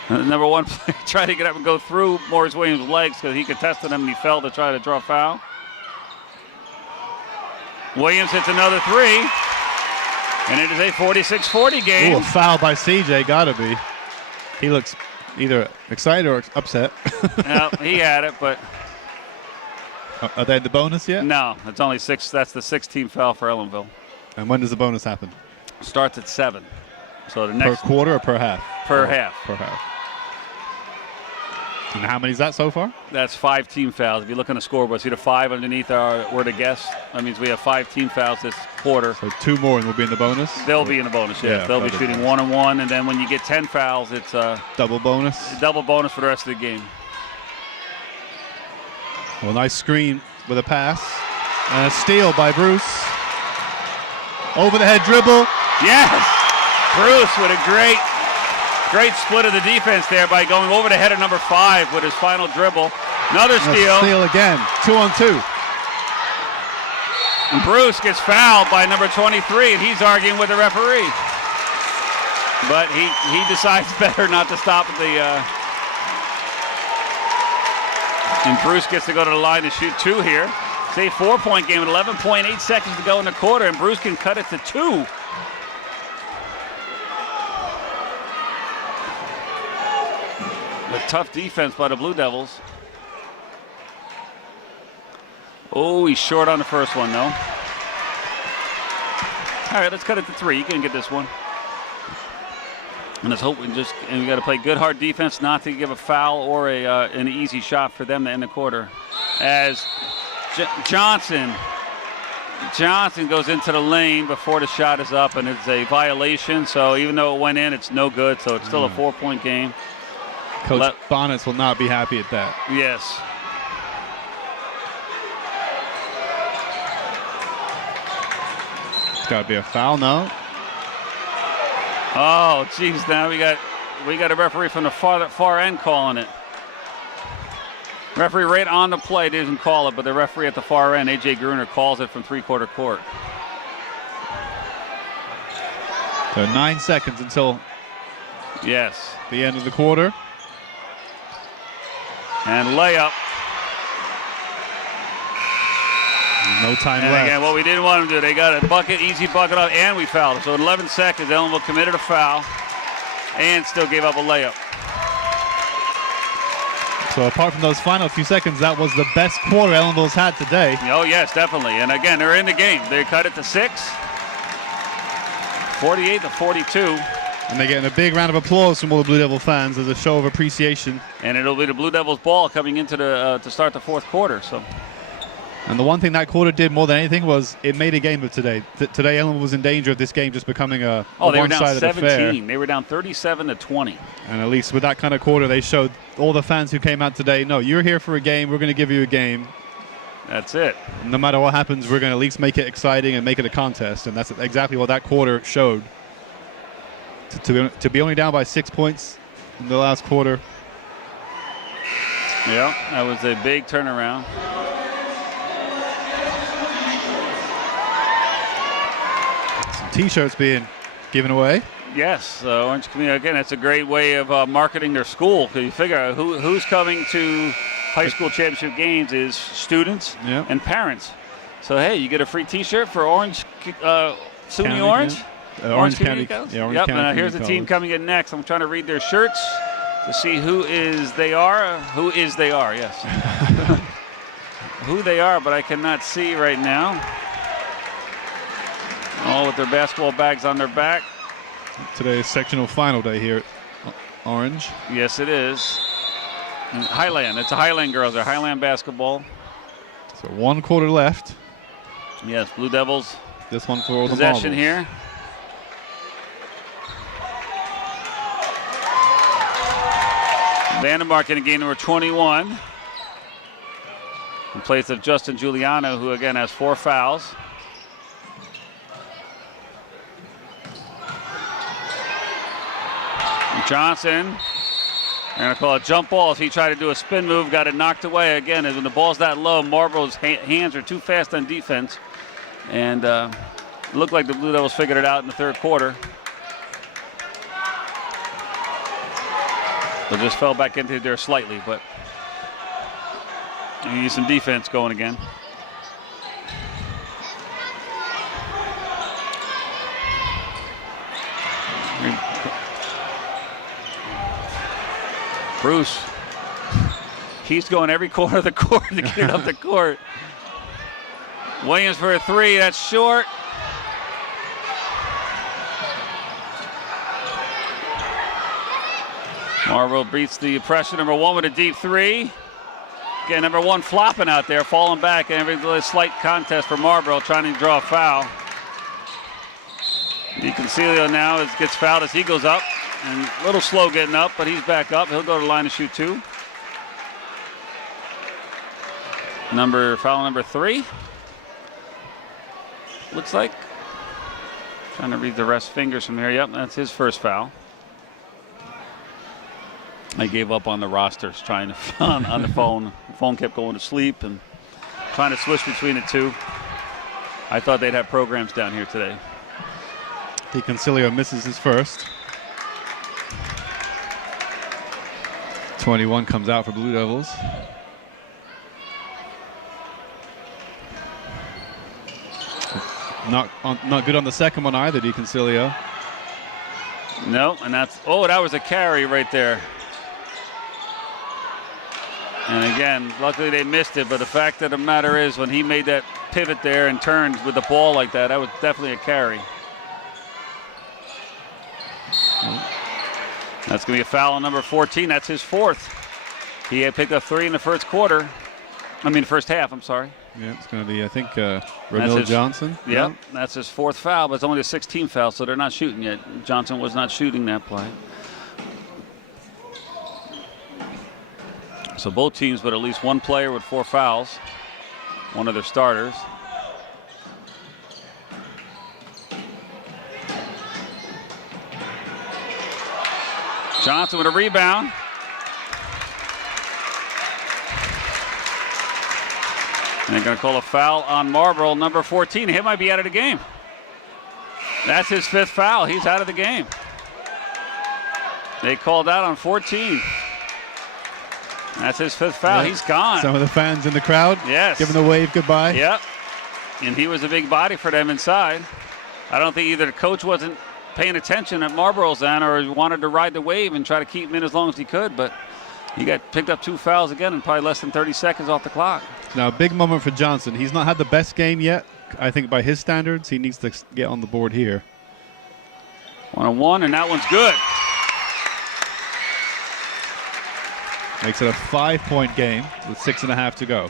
number 1 tried to get up and go through Morris Williams' legs because he contested him and he fell to try to draw a foul. Williams hits another 3. And it is a 46-40 game. Ooh, a foul by CJ, gotta be. He looks either excited or upset. No, he had it, but Are they at the bonus yet? no, it's only 6. That's the 6th foul for Ellenville. And when does the bonus happen? Starts at 7. So the next Per quarter or per half? per half. Per half. And how many is that so far? That's 5 team fouls. If you look on the scoreboard, see the 5 underneath our word to guess. That means we have 5 team fouls this quarter. So 2 more and we'll be in the bonus? They'll be in the bonus, yes. Yeah, They'll be shooting 1 and 1, and then when you get 10 fouls, it's a double bonus? double bonus for the rest of the game. Well, nice screen with a pass. And a steal by Bruce. Over the head dribble. Yes! Bruce with a great split of the defense there by going over the head of number 5 with his final dribble. Another steal. Steal again. 2-on-2. And Bruce gets fouled by number 23, and he's arguing with the referee. But he decides better not to stop at the... And Bruce gets to go to the line to shoot 2 here. It's a 4-point game with 11.8 seconds to go in the quarter, and Bruce can cut it to 2. A tough defense by the Blue Devils. Oh, he's short on the first one, though. All right, let's cut it to 3. You can get this one. And let's hope we got to play good, hard defense not to give a foul or an easy shot for them to end the quarter. As Johnson goes into the lane before the shot is up, and it's a violation. So even though it went in, it's no good. So it's still a 4-point game. Coach Bonnets will not be happy at that. Yes. It's got to be a foul now. Oh, geez, now we got a referee from the far end calling it. Referee right on the play didn't call it, but the referee at the far end, A.J. Gruner, calls it from 3-quarter court. So 9 seconds until Yes. the end of the quarter. And layup. No time And left. again, what we didn't want them to do, they got a bucket, easy bucket up, and we fouled. So in 11 seconds, Ellenville committed a foul and still gave up a layup. So apart from those final few seconds, that was the best quarter Ellenville's had today. Oh, yes, definitely. And again, they're in the game. They cut it to 6. 48-42. And they're getting a big round of applause from all the Blue Devil fans as a show of appreciation. And it'll be the Blue Devils' ball coming into the to start the 4th quarter. So. And the one thing that quarter did more than anything was it made a game of today. Today, Ellenville was in danger of this game just becoming a they were down one-sided 17. affair. They were down 37-20. And at least with that kind of quarter, they showed all the fans who came out today, no, you're here for a game. We're going to give you a game. That's it. No matter what happens, we're going to at least make it exciting and make it a contest. And that's exactly what that quarter showed. To be only down by 6 points in the last quarter. Yeah, that was a big turnaround. Some T-shirts being given away. Yes, Orange Community, again, that's a great way of marketing their school. Because you figure out who's coming to high school championship games is students and parents. So, hey, you get a free T-shirt for Orange, SUNY Orange. Orange Community County. College? Yeah, Orange Yep, County and here's the team College. coming in next. I'm trying to read their shirts to see who they are, yes. Who they are, but I cannot see right now. All with their basketball bags on their back. Today is sectional final day here at Orange. Yes, it is. And Highland, it's a Highland girls, they're Highland basketball. So 1 quarter left. Yes, Blue Devils. This one for all the Possession Marbles. here. Vandermark in game number 21. In place of Justin Giuliano, who again has 4 fouls. Johnson, they're going to call it jump ball as he tried to do a spin move, got it knocked away. Again, when the ball's that low, Marlboro's hands are too fast on defense. And it looked like the Blue Devils figured it out in the 3rd quarter. They just fell back into there slightly, but you need some defense going again. Bruce, he's going every corner of the court to get it up the court. Williams for a three, that's short. Marlboro beats the pressure. Number one with a deep three. Again, number one flopping out there, falling back. And every slight contest for Marlboro, trying to draw a foul. DeConcilio now gets fouled as he goes up. And a little slow getting up, but he's back up. He'll go to the line to shoot two. Foul number three. Looks like. Trying to read the rest fingers from here. Yep, that's his first foul. I gave up on the rosters trying to on the phone. The phone kept going to sleep and trying to switch between the two. I thought they'd have programs down here today. DeConcilio misses his first. 21 comes out for Blue Devils. Not good on the second one either, DeConcilio. No, and that was a carry right there. And again, luckily they missed it, but the fact of the matter is when he made that pivot there and turned with the ball like that, that was definitely a carry. That's going to be a foul on number 14. That's his fourth. He had picked up three in the first half, I'm sorry. Yeah, it's going to be, I think, Ramil Johnson. Yep, that's his fourth foul, but it's only a 16 foul, so they're not shooting yet. Johnson was not shooting that play. So both teams with at least one player with 4 fouls, one of their starters. Johnson with a rebound. And they're going to call a foul on Marlboro, number 14. He might be out of the game. That's his 5th foul. He's out of the game. They called out on 14. That's his 5th foul. Yeah. He's gone. Some of the fans in the crowd, yes, giving the wave goodbye. Yep. And he was a big body for them inside. I don't think either the coach wasn't paying attention at Marlboro's end or wanted to ride the wave and try to keep him in as long as he could, but he got picked up 2 fouls again in probably less than 30 seconds off the clock. Now, a big moment for Johnson. He's not had the best game yet. I think by his standards, he needs to get on the board here. 1-on-1, and that one's good. Makes it a 5-point game with 6.5 to go.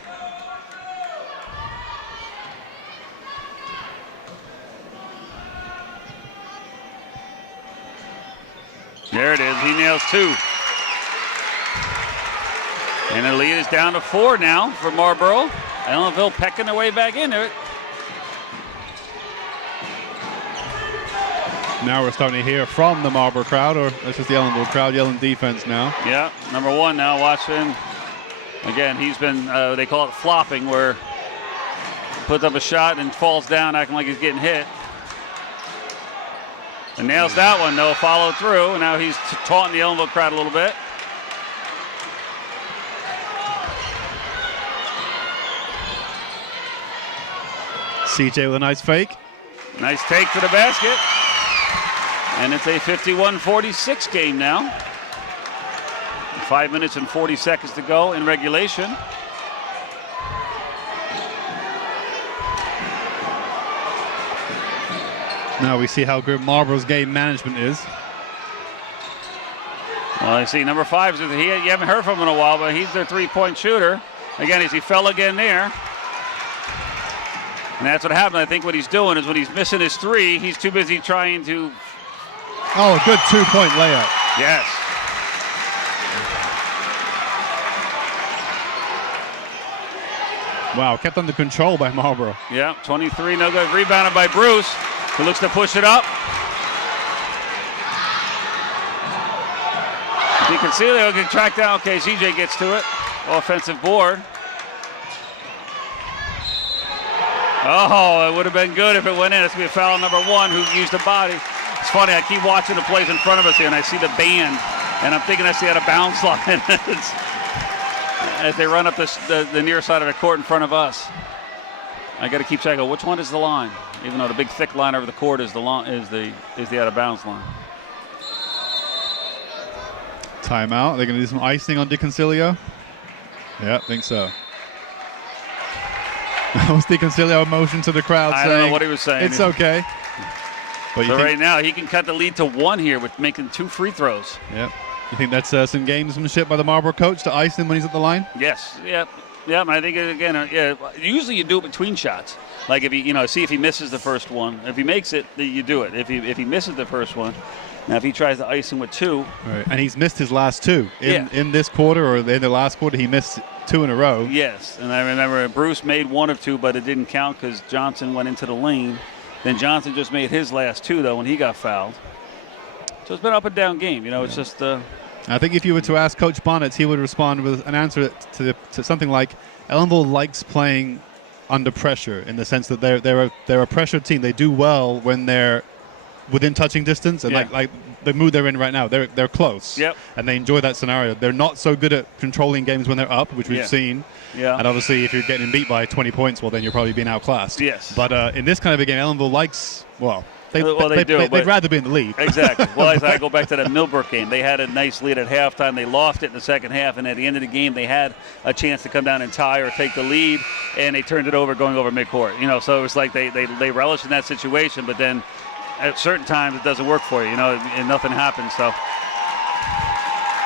There it is. He nails 2. And the lead is down to 4 now for Marlboro. Ellenville pecking their way back into it. Now we're starting to hear from the Marlboro crowd, or that's just the Ellenville crowd yelling defense now. Yeah, number 1 now watching. Again, he's been, they call it flopping, where he puts up a shot and falls down acting like he's getting hit. And nails that one, though, follow through. And now he's taunting the Ellenville crowd a little bit. CJ with a nice fake. Nice take to the basket. And it's a 51-46 game now. 5 minutes and 40 seconds to go in regulation. Now we see how good Marlboro's game management is. Well, I see number 5, you haven't heard from him in a while, but he's their 3-point shooter. Again, he fell again there. And that's what happened. I think what he's doing is when he's missing his 3, he's too busy trying to. Oh, a good 2-point layup. Yes. Wow, kept under control by Marlboro. Yeah, 23, no good. Rebounded by Bruce, who looks to push it up. DeConcilio can track down. Okay, CJ gets to it. Offensive board. Oh, it would have been good if it went in. It's going to be a foul on number 1 who used the body. It's funny, I keep watching the plays in front of us here, and I see the band, and I'm thinking that's the out-of-bounds line as they run up the near side of the court in front of us. I got to keep checking which one is the line, even though the big thick line over the court is the out-of-bounds line. Timeout. They're going to do some icing on DiConcilio. Yeah, I think so. Was DiConcilio motion to the crowd I saying, don't know what he was saying. It's okay. But so right now, he can cut the lead to 1 here with making 2 free throws. Yep. You think that's some gamesmanship by the Marlboro coach to ice him when he's at the line? Yes. Yep. Yep. I think again. Yeah. Usually you do it between shots. Like if he, see if he misses the first one. If he makes it, then you do it. If he misses the first one, now if he tries to ice him with 2. Right. And he's missed his last 2 in this quarter or in the last quarter. He missed 2 in a row. Yes. And I remember Bruce made 1 of 2, but it didn't count because Johnson went into the lane. Then Johnson just made his last 2 though when he got fouled. So it's been an up and down game. It's just. I think if you were to ask Coach Bonnets, he would respond with an answer to something like, Ellenville likes playing under pressure in the sense that they're a pressure team. They do well when they're within touching distance, and like the mood they're in right now, they're close. Yep. And they enjoy that scenario. They're not so good at controlling games when they're up, which we've seen. Yeah. And obviously, if you're getting beat by 20 points, well, then you're probably being outclassed. Yes. But in this kind of a game, Ellenville likes They'd rather be in the lead. Exactly. Well, as I go back to that Millbrook game, they had a nice lead at halftime. They lost it in the second half, and at the end of the game, they had a chance to come down and tie or take the lead, and they turned it over going over midcourt. So it was like they relished in that situation, but then at certain times it doesn't work for you, and nothing happens. So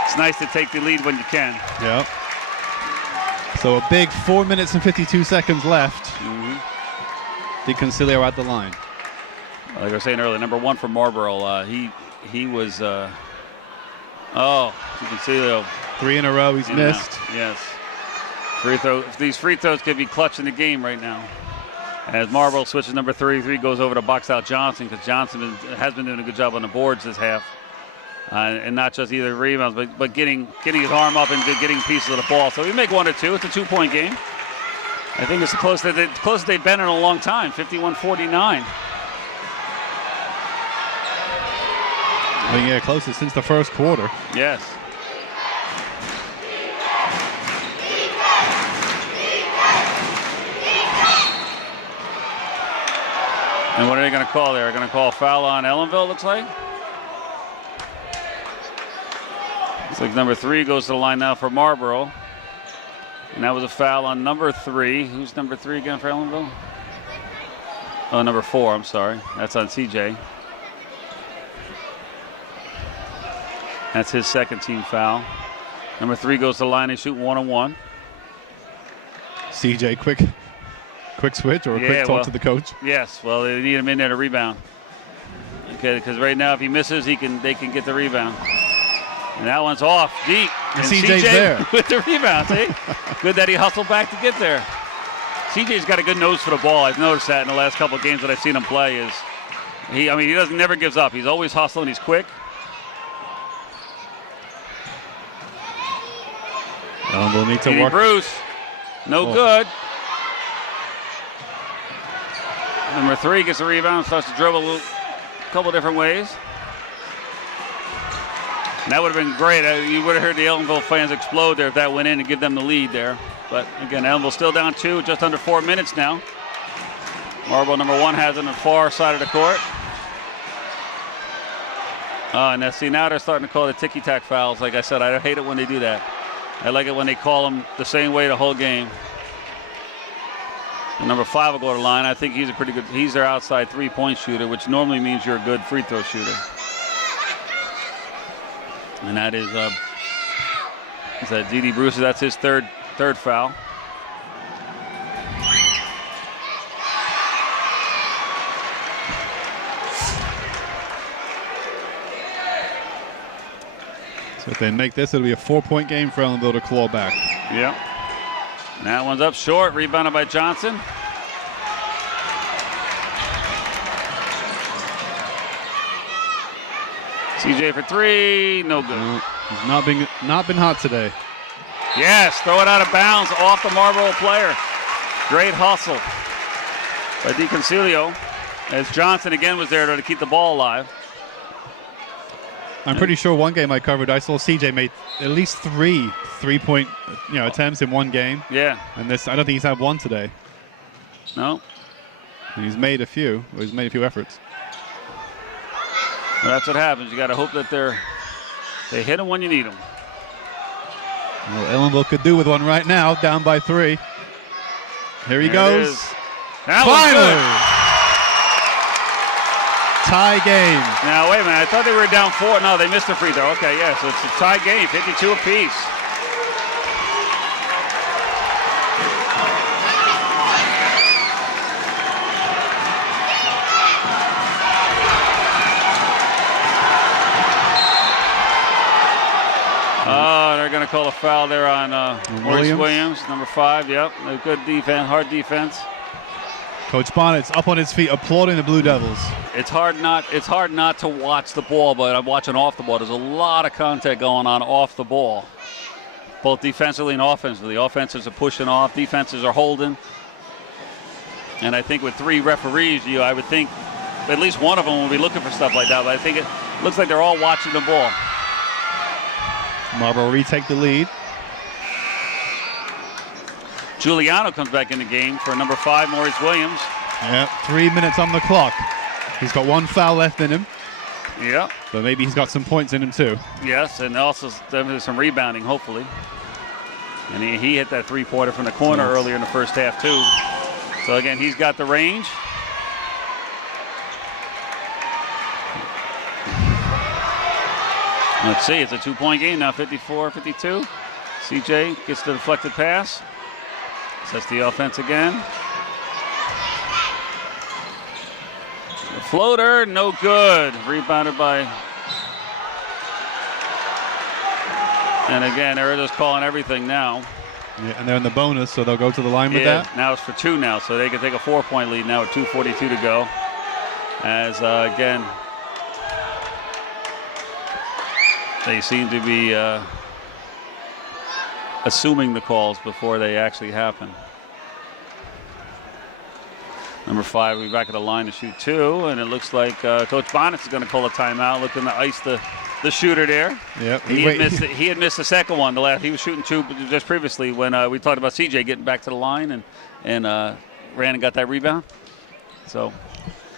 it's nice to take the lead when you can. Yeah. So a big 4 minutes and 52 seconds left. DiConcilio at the line. Like I was saying earlier, number 1 for Marlboro. He was. DiConcilio. 3 in a row he's missed. Yes. These free throws could be clutch in the game right now. As Marlboro switches number 3 goes over to box out Johnson because Johnson has been doing a good job on the boards this half. And not just either rebounds, but getting his arm up and getting pieces of the ball. So we make 1 or 2. It's a 2-point game. I think it's the closest they've been in a long time, 51-49. I think, closest since the first quarter. Yes. And what are they going to call there? They're going to call a foul on Ellenville, looks like. Looks like number 3 goes to the line now for Marlboro. And that was a foul on number 3. Who's number 3 again for Ellenville? Oh, number 4, I'm sorry. That's on CJ. That's his second team foul. Number 3 goes to the line. They shoot 1-on-1. CJ, quick switch or a quick talk to the coach? Yes. Well, they need him in there to rebound. Okay, because right now if he misses, they can get the rebound. And that one's off deep. And CJ's there with the rebound. See? Good that he hustled back to get there. CJ's got a good nose for the ball. I've noticed that in the last couple of games that I've seen him play. He never gives up. He's always hustling. He's quick. We'll need to work. Bruce, no good. Number 3 gets a rebound, starts to dribble a couple different ways. And that would have been great. You would have heard the Ellenville fans explode there if that went in and give them the lead there. But again, Ellenville still down 2, just under 4 minutes now. Marlboro number 1 has it on the far side of the court. And now they're starting to call the ticky-tack fouls. Like I said, I hate it when they do that. I like it when they call them the same way the whole game. And number 5 will go to the line. I think he's their outside 3-point shooter, which normally means you're a good free throw shooter. And that is D.D. Bruce. That's his third foul. So if they make this, it'll be a 4-point game for Ellenville to claw back. Yep. And that one's up short, rebounded by Johnson. CJ for 3, no good. He's not been hot today. Yes, throw it out of bounds off the Marlboro player. Great hustle by DiConcilio, as Johnson again was there to keep the ball alive. I'm pretty sure one game I covered, I saw CJ made at least 3-point attempts in one game. Yeah. And I don't think he's had one today. No. And he's made a few. He's made a few efforts. Well, that's what happens. You got to hope that they hit them when you need them. Well, Ellenville could do with one right now, down by 3. Here he goes. Finally! Tie game. Now, wait a minute. I thought they were down 4. No, they missed a free throw. Okay, yeah, so it's a tie game, 52 apiece. Oh, they're going to call a foul there on Maurice Williams, number 5. Yep, a good defense, hard defense. Coach Bonnet's up on his feet, applauding the Blue Devils. It's hard not to watch the ball, but I'm watching off the ball. There's a lot of contact going on off the ball, both defensively and offensively. Offenses are pushing off, defenses are holding. And I think with 3 referees, I would think at least one of them will be looking for stuff like that. But I think it looks like they're all watching the ball. Marlboro retake the lead. Giuliano comes back in the game for number 5, Maurice Williams. Yeah, 3 minutes on the clock. He's got 1 foul left in him. Yeah. But maybe he's got some points in him too. Yes, and also there's some rebounding, hopefully. And he hit that 3-pointer from the corner earlier in the first half too. So again, he's got the range. Let's see, it's a 2-point game now, 54-52. CJ gets the deflected pass. Sets the offense again. The floater, no good. Rebounded by. And again, they're just calling everything now. Yeah, and they're in the bonus, so they'll go to the line with that. Now it's for 2 now, so they can take a 4-point lead now with 2:42 to go. As again, they seem to be assuming the calls before they actually happen. Number 5 will be back at the line to shoot 2, and it looks like Coach Bonnet's going to call a timeout, looking to ice the shooter there. Yep. He had missed the second one. He was shooting 2 just previously when we talked about CJ getting back to the line and ran and got that rebound. So.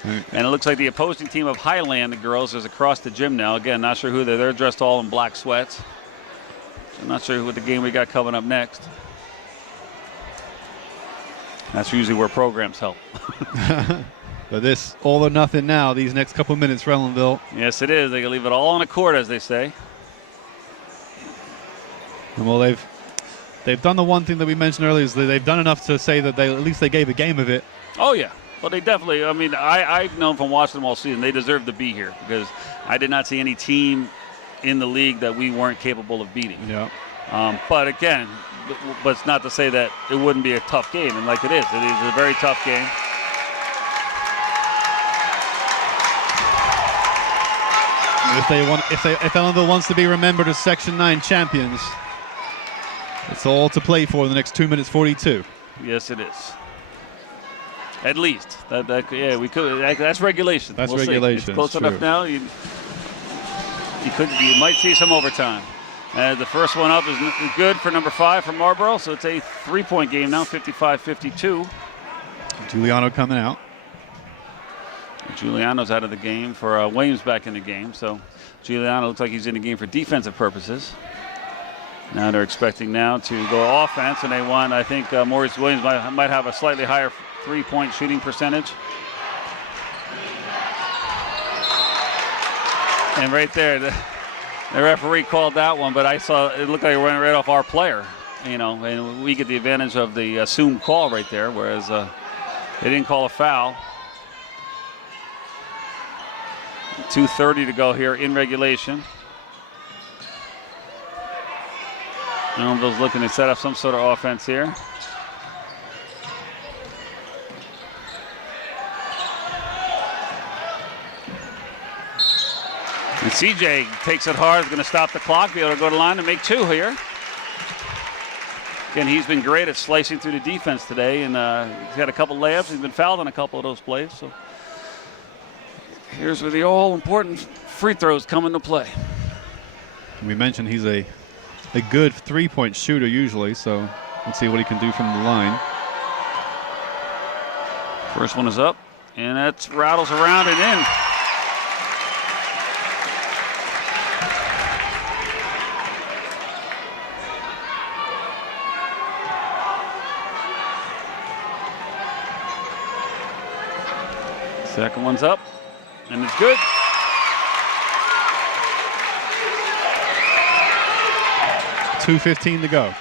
And it looks like the opposing team of Highland, the girls, is across the gym now. Again, not sure who they're dressed all in black sweats. I'm not sure what the game we got coming up next. That's usually where programs help. But this all or nothing now, these next couple minutes for Ellenville. Yes, it is. They can leave it all on the court, as they say. And well, they've done the one thing that we mentioned earlier, is that they've done enough to say that at least they gave a game of it. Oh, yeah. Well, they definitely, I mean, I've known from watching them all season, they deserve to be here because I did not see any team in the league that we weren't capable of beating. Yeah. But again, but it's not to say that it wouldn't be a tough game, and like it is a very tough game. If Ellenville wants to be remembered as Section 9 champions, it's all to play for in the next 2 minutes 42. Yes, it is. At least yeah, we could. That's regulation. That's we'll regulation. See. It's close enough now. You might see some overtime. The first one up is good for number 5 for Marlboro, so it's a 3-point game now, 55-52. Giuliano coming out. Giuliano's out of the game for Williams back in the game. So Giuliano looks like he's in the game for defensive purposes. Now they're expecting now to go offense, and they want, I think, Maurice Williams might have a slightly higher 3-point shooting percentage. And right there, the referee called that one, but I saw it looked like it went right off our player, and we get the advantage of the assumed call right there, whereas they didn't call a foul. 2:30 to go here in regulation. Ellenville's looking to set up some sort of offense here. And CJ takes it hard, is going to stop the clock, be able to go to the line and make 2 here. Again, he's been great at slicing through the defense today, and he's got a couple layups. He's been fouled on a couple of those plays. So here's where the all-important free throws come into play. We mentioned he's a good 3-point shooter usually, so let's see what he can do from the line. First one is up, and that rattles around and in. Second one's up, and it's good. .215 to go.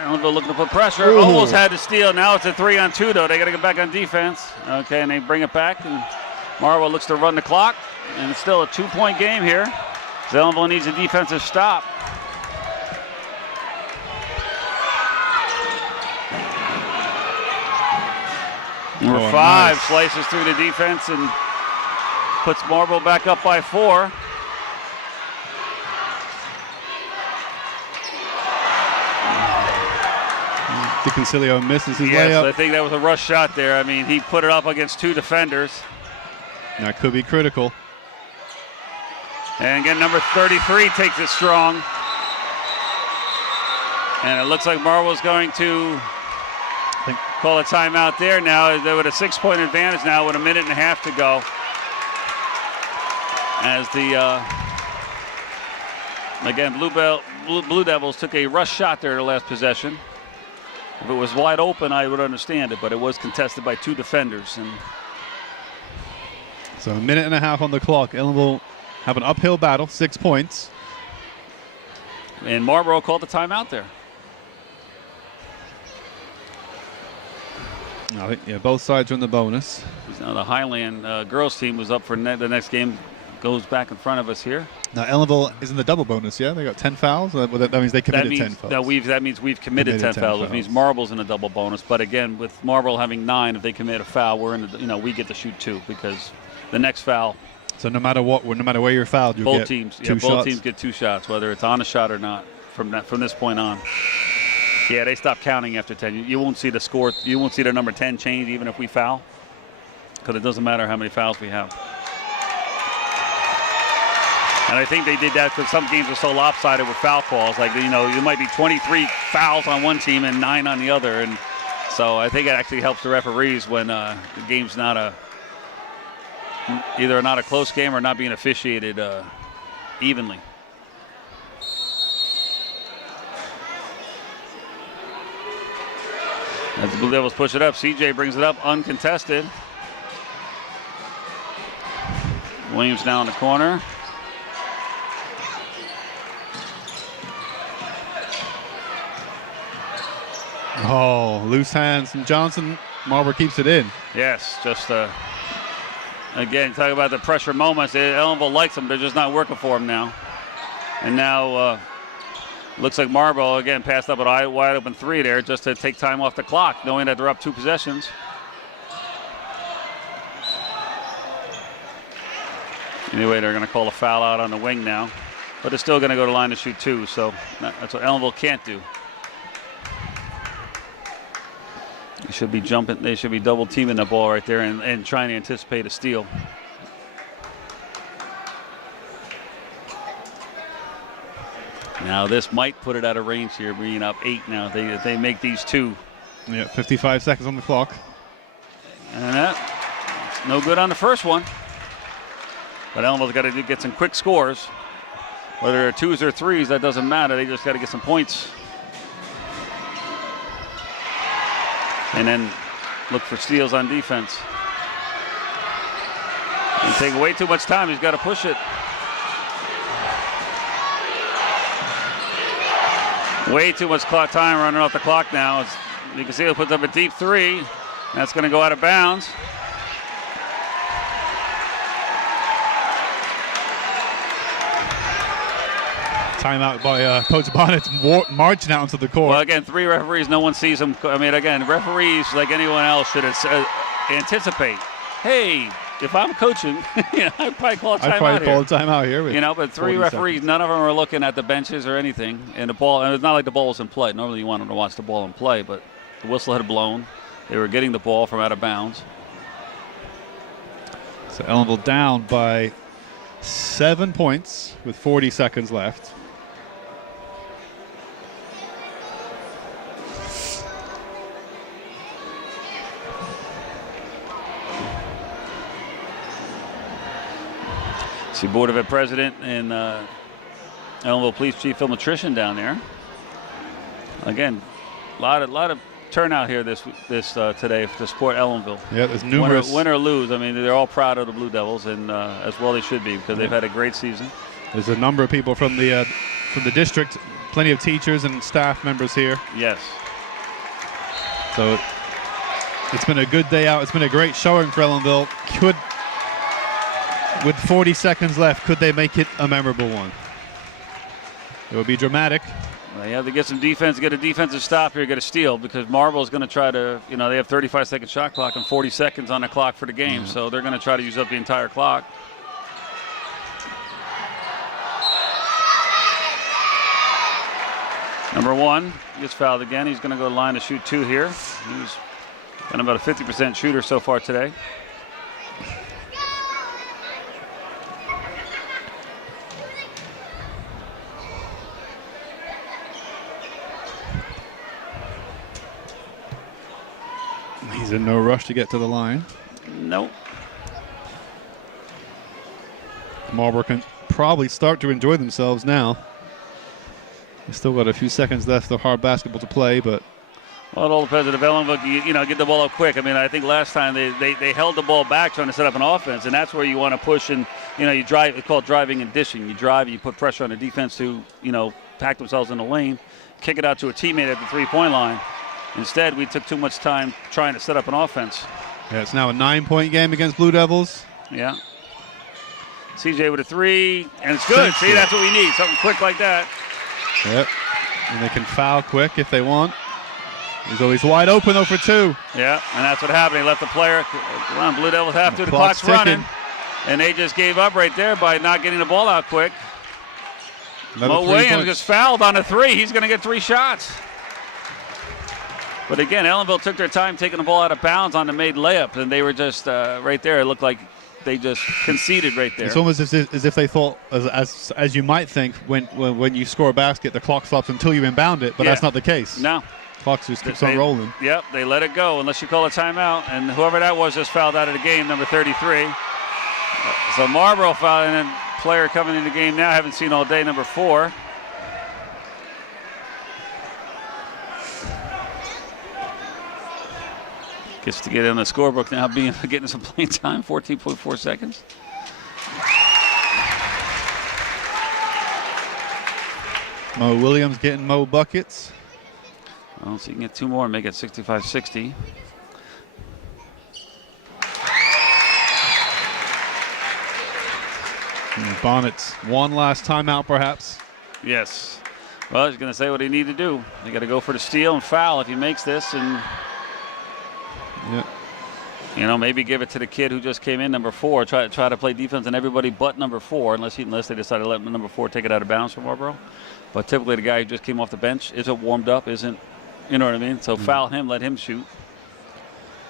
Ellenville looking to put pressure. Ooh. Almost had to steal. Now it's a 3-on-2, though. They got to get back on defense. Okay, and they bring it back. And Marlboro looks to run the clock. And it's still a 2-point game here. Ellenville needs a defensive stop. Number 5 nice. Slices through the defense and puts Marlboro back up by 4. DiConcilio misses his layup. Yes, I think that was a rush shot there. I mean, he put it up against 2 defenders. That could be critical. And again, number 33 takes it strong. And it looks like Marlboro's going to call a timeout there now. They're with a 6-point advantage now with a minute and a half to go. As the, again, Blue Devils took a rush shot there the last possession. If it was wide open, I would understand it, but it was contested by 2 defenders. And so a minute and a half on the clock. Ellenville have an uphill battle, 6 points. And Marlboro called the timeout there. I think, both sides are in the bonus. Now the Highland girls team was up for the next game, goes back in front of us here. Now Ellenville is in the double bonus, yeah? They got 10 fouls? That means they committed 10 fouls. That means we've committed 10 fouls, which means Marlboro's in a double bonus. But again, with Marlboro having 9, if they commit a foul, we're in we get to shoot 2 because the next foul. So no matter where you're fouled, you get 2 shots. Both teams get 2 shots, whether it's on a shot or not from this point on. Yeah, they stop counting after 10. You won't see the score. You won't see the number 10 change even if we foul, because it doesn't matter how many fouls we have. And I think they did that because some games are so lopsided with foul calls. Like, you might be 23 fouls on one team and 9 on the other. And so I think it actually helps the referees when the game's not either not a close game or not being officiated evenly. As the Blue Devils push it up, CJ brings it up uncontested. Williams now in the corner. Oh, loose hands from Johnson. Marlboro keeps it in. Yes, just again, talk about the pressure moments. Ellenville likes them. They're just not working for them now. And now looks like Marlboro, again, passed up a wide open 3 there just to take time off the clock, knowing that they're up 2 possessions. Anyway, they're going to call a foul out on the wing now. But they're still going to go to line to shoot 2, so that's what Ellenville can't do. They should be jumping. They should be double teaming the ball right there and trying to anticipate a steal. Now this might put it out of range here, being up 8 now. They make these 2. Yeah, 55 seconds on the clock. And that's no good on the first one. But Ellenville's got to get some quick scores. Whether they're 2s or 3s, that doesn't matter. They just got to get some points. And then look for steals on defense. He's taking way too much time. He's got to push it. Way too much time running off the clock now. You can see he puts up a deep 3. That's going to go out of bounds. Timeout by Coach Bonnett's marching out into the court. Well, again, 3 referees, no one sees them. I mean, again, referees, like anyone else, should anticipate. Hey, if I'm coaching, I'd probably call a timeout here. I'd probably call a timeout here. But 3 referees, seconds. None of them are looking at the benches or anything. And the ball, and it's not like the ball was in play. Normally you want them to watch the ball in play, but the whistle had blown. They were getting the ball from out of bounds. So Ellenville down by 7 points with 40 seconds left. See Board of Ed President and Ellenville Police Chief Phil Matrician down there. Again, a lot of turnout here this today to support Ellenville. Yeah, there's numerous. Win or lose, I mean, they're all proud of the Blue Devils, and as well they should be, because they've had a great season. There's a number of people from the district, plenty of teachers and staff members here. Yes. So it's been a good day out. It's been a great showing for Ellenville. With 40 seconds left, could they make it a memorable one? It would be dramatic. Well, you have to get some defense, get a defensive stop here, get a steal, because Marlboro's going to try to, they have 35-second shot clock and 40 seconds on the clock for the game, so they're going to try to use up the entire clock. Number 1 gets fouled again. He's going to go to the line to shoot 2 here. He's been about a 50% shooter so far today. He's in no rush to get to the line. Nope. Marlboro can probably start to enjoy themselves now. They still got a few seconds left of hard basketball to play, but. Well, it all depends on if Ellenville, get the ball up quick. I mean, I think last time they held the ball back trying to set up an offense, and that's where you want to push and, you drive. It's called driving and dishing. You drive, you put pressure on the defense to, pack themselves in the lane, kick it out to a teammate at the three-point line. Instead, we took too much time trying to set up an offense. Yeah, it's now a 9-point game against Blue Devils. Yeah. CJ with a 3, and it's good. See, that's what we need, something quick like that. Yep. And they can foul quick if they want. He's always wide open, though, for 2. Yeah, and that's what happened. He left the player. Come on, Blue Devils have to. The clock's running. And they just gave up right there by not getting the ball out quick. Mo Williams gets fouled on a 3. He's going to get 3 shots. But again, Ellenville took their time taking the ball out of bounds on the made layup, and they were just right there. It looked like they just conceded right there. It's almost as if they thought, as you might think, when you score a basket, the clock stops until you inbound it, but that's not the case. No. Clock just keeps on rolling. Yep, they let it go unless you call a timeout, and whoever that was just fouled out of the game, number 33. So Marlboro fouled, and then player coming in the game now, I haven't seen all day, number 4. Gets to get in the scorebook now, getting some playing time, 14.4 seconds. Mo Williams getting Mo buckets. Well, so you can get 2 more and make it 65-60. Bonnet's one last timeout, perhaps. Yes. Well, he's going to say what he need to do. They got to go for the steal and foul if he makes this, and maybe give it to the kid who just came in, number 4. Try to play defense on everybody but number 4, unless they decide to let number 4 take it out of bounds from Marlboro. But typically the guy who just came off the bench isn't warmed up, isn't, you know what I mean? So foul him, let him shoot,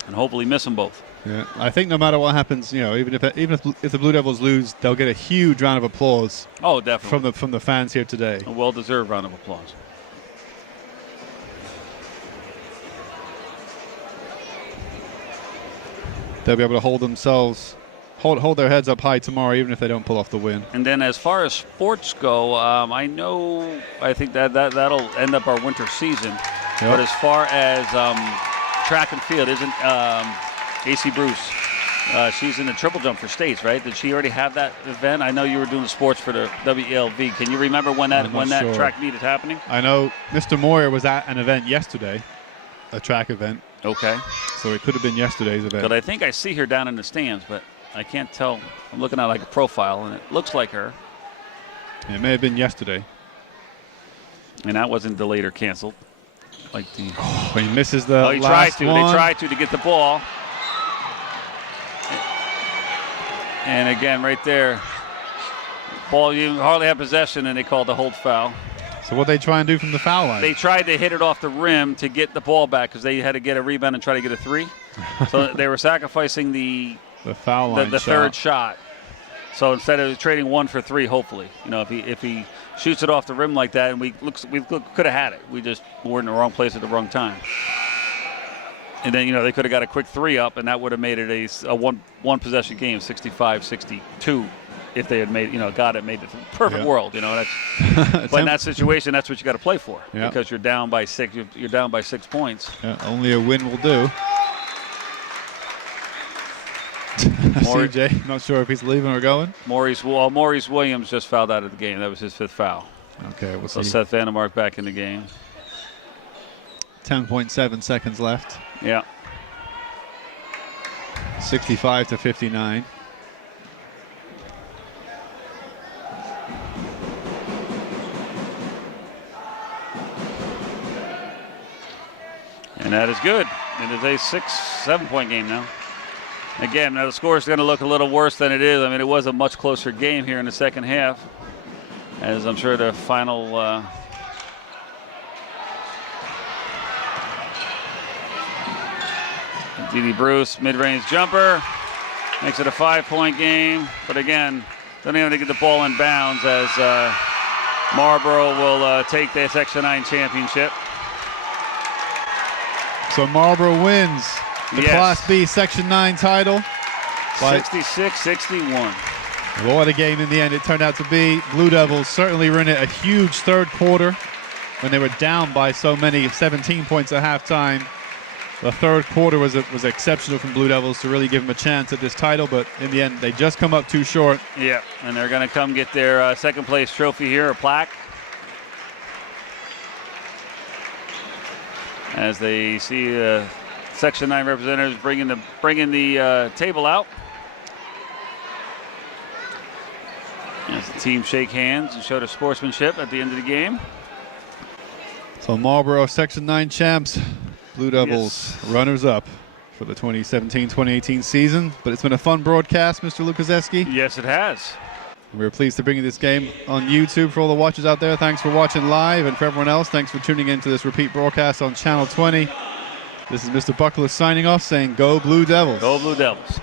and hopefully miss them both. Yeah, I think no matter what happens, even if the Blue Devils lose, they'll get a huge round of applause. Oh, definitely. From the fans here today. A well-deserved round of applause. They'll be able to hold their heads up high tomorrow, even if they don't pull off the win. And then as far as sports go, I think that'll end up our winter season. Yep. But as far as track and field, isn't AC Bruce? She's in the triple jump for states, right? Did she already have that event? I know you were doing the sports for the WELV. Can you remember when that track meet is happening? I know Mr. Moyer was at an event yesterday, a track event. Okay. So it could have been yesterday's event. But I think I see her down in the stands, but I can't tell. I'm looking at like a profile, and it looks like her. It may have been yesterday. And that wasn't delayed or canceled. He misses the last one. They tried to get the ball. And again, right there, ball, you hardly have possession, and they called the hold foul. So what they try and do from the foul line? They tried to hit it off the rim to get the ball back because they had to get a rebound and try to get a 3. So they were sacrificing the foul line, the third shot. So instead of trading 1 for 3, hopefully, if he shoots it off the rim like that, and we could have had it. We just were in the wrong place at the wrong time. And then they could have got a quick 3 up, and that would have made it a one possession game, 65-62. if they had made, God had made the perfect Yeah. world, That's, but in that situation, that's what you got to play for Yeah. because you're down by 6. You're down by 6 points. Yeah, only a win will do. CJ, not sure if he's leaving or going. Maurice Williams just fouled out of the game. That was his 5th foul. Okay, we'll So see. Seth Vandermark back in the game. 10.7 seconds left. Yeah. 65-59. And that is good. It is a 6-7 point game now. Again, now the score is going to look a little worse than it is. I mean, it was a much closer game here in the second half, as I'm sure the final D.D. Bruce mid-range jumper makes it a 5-point game. But again, don't even get the ball in bounds as Marlboro will take the Section 9 championship. So Marlboro wins the Yes. Class B Section 9 title. 66-61. What a game in the end it turned out to be. Blue Devils certainly were in it a huge third quarter when they were down by so many, 17 points at halftime. The third quarter was exceptional from Blue Devils to really give them a chance at this title, but in the end they just come up too short. Yeah, and they're going to come get their second place trophy here, a plaque, as they see Section 9 representatives bringing the table out. As the team shake hands and show their sportsmanship at the end of the game. So Marlboro Section 9 champs, Blue Devils runners-up for the 2017-2018 season. But it's been a fun broadcast, Mr. Lukaseski. Yes, it has. We're pleased to bring you this game on YouTube for all the watchers out there. Thanks for watching live, and for everyone else, thanks for tuning in to this repeat broadcast on Channel 20. This is Mr. Buckler signing off, saying, Go Blue Devils. Go Blue Devils.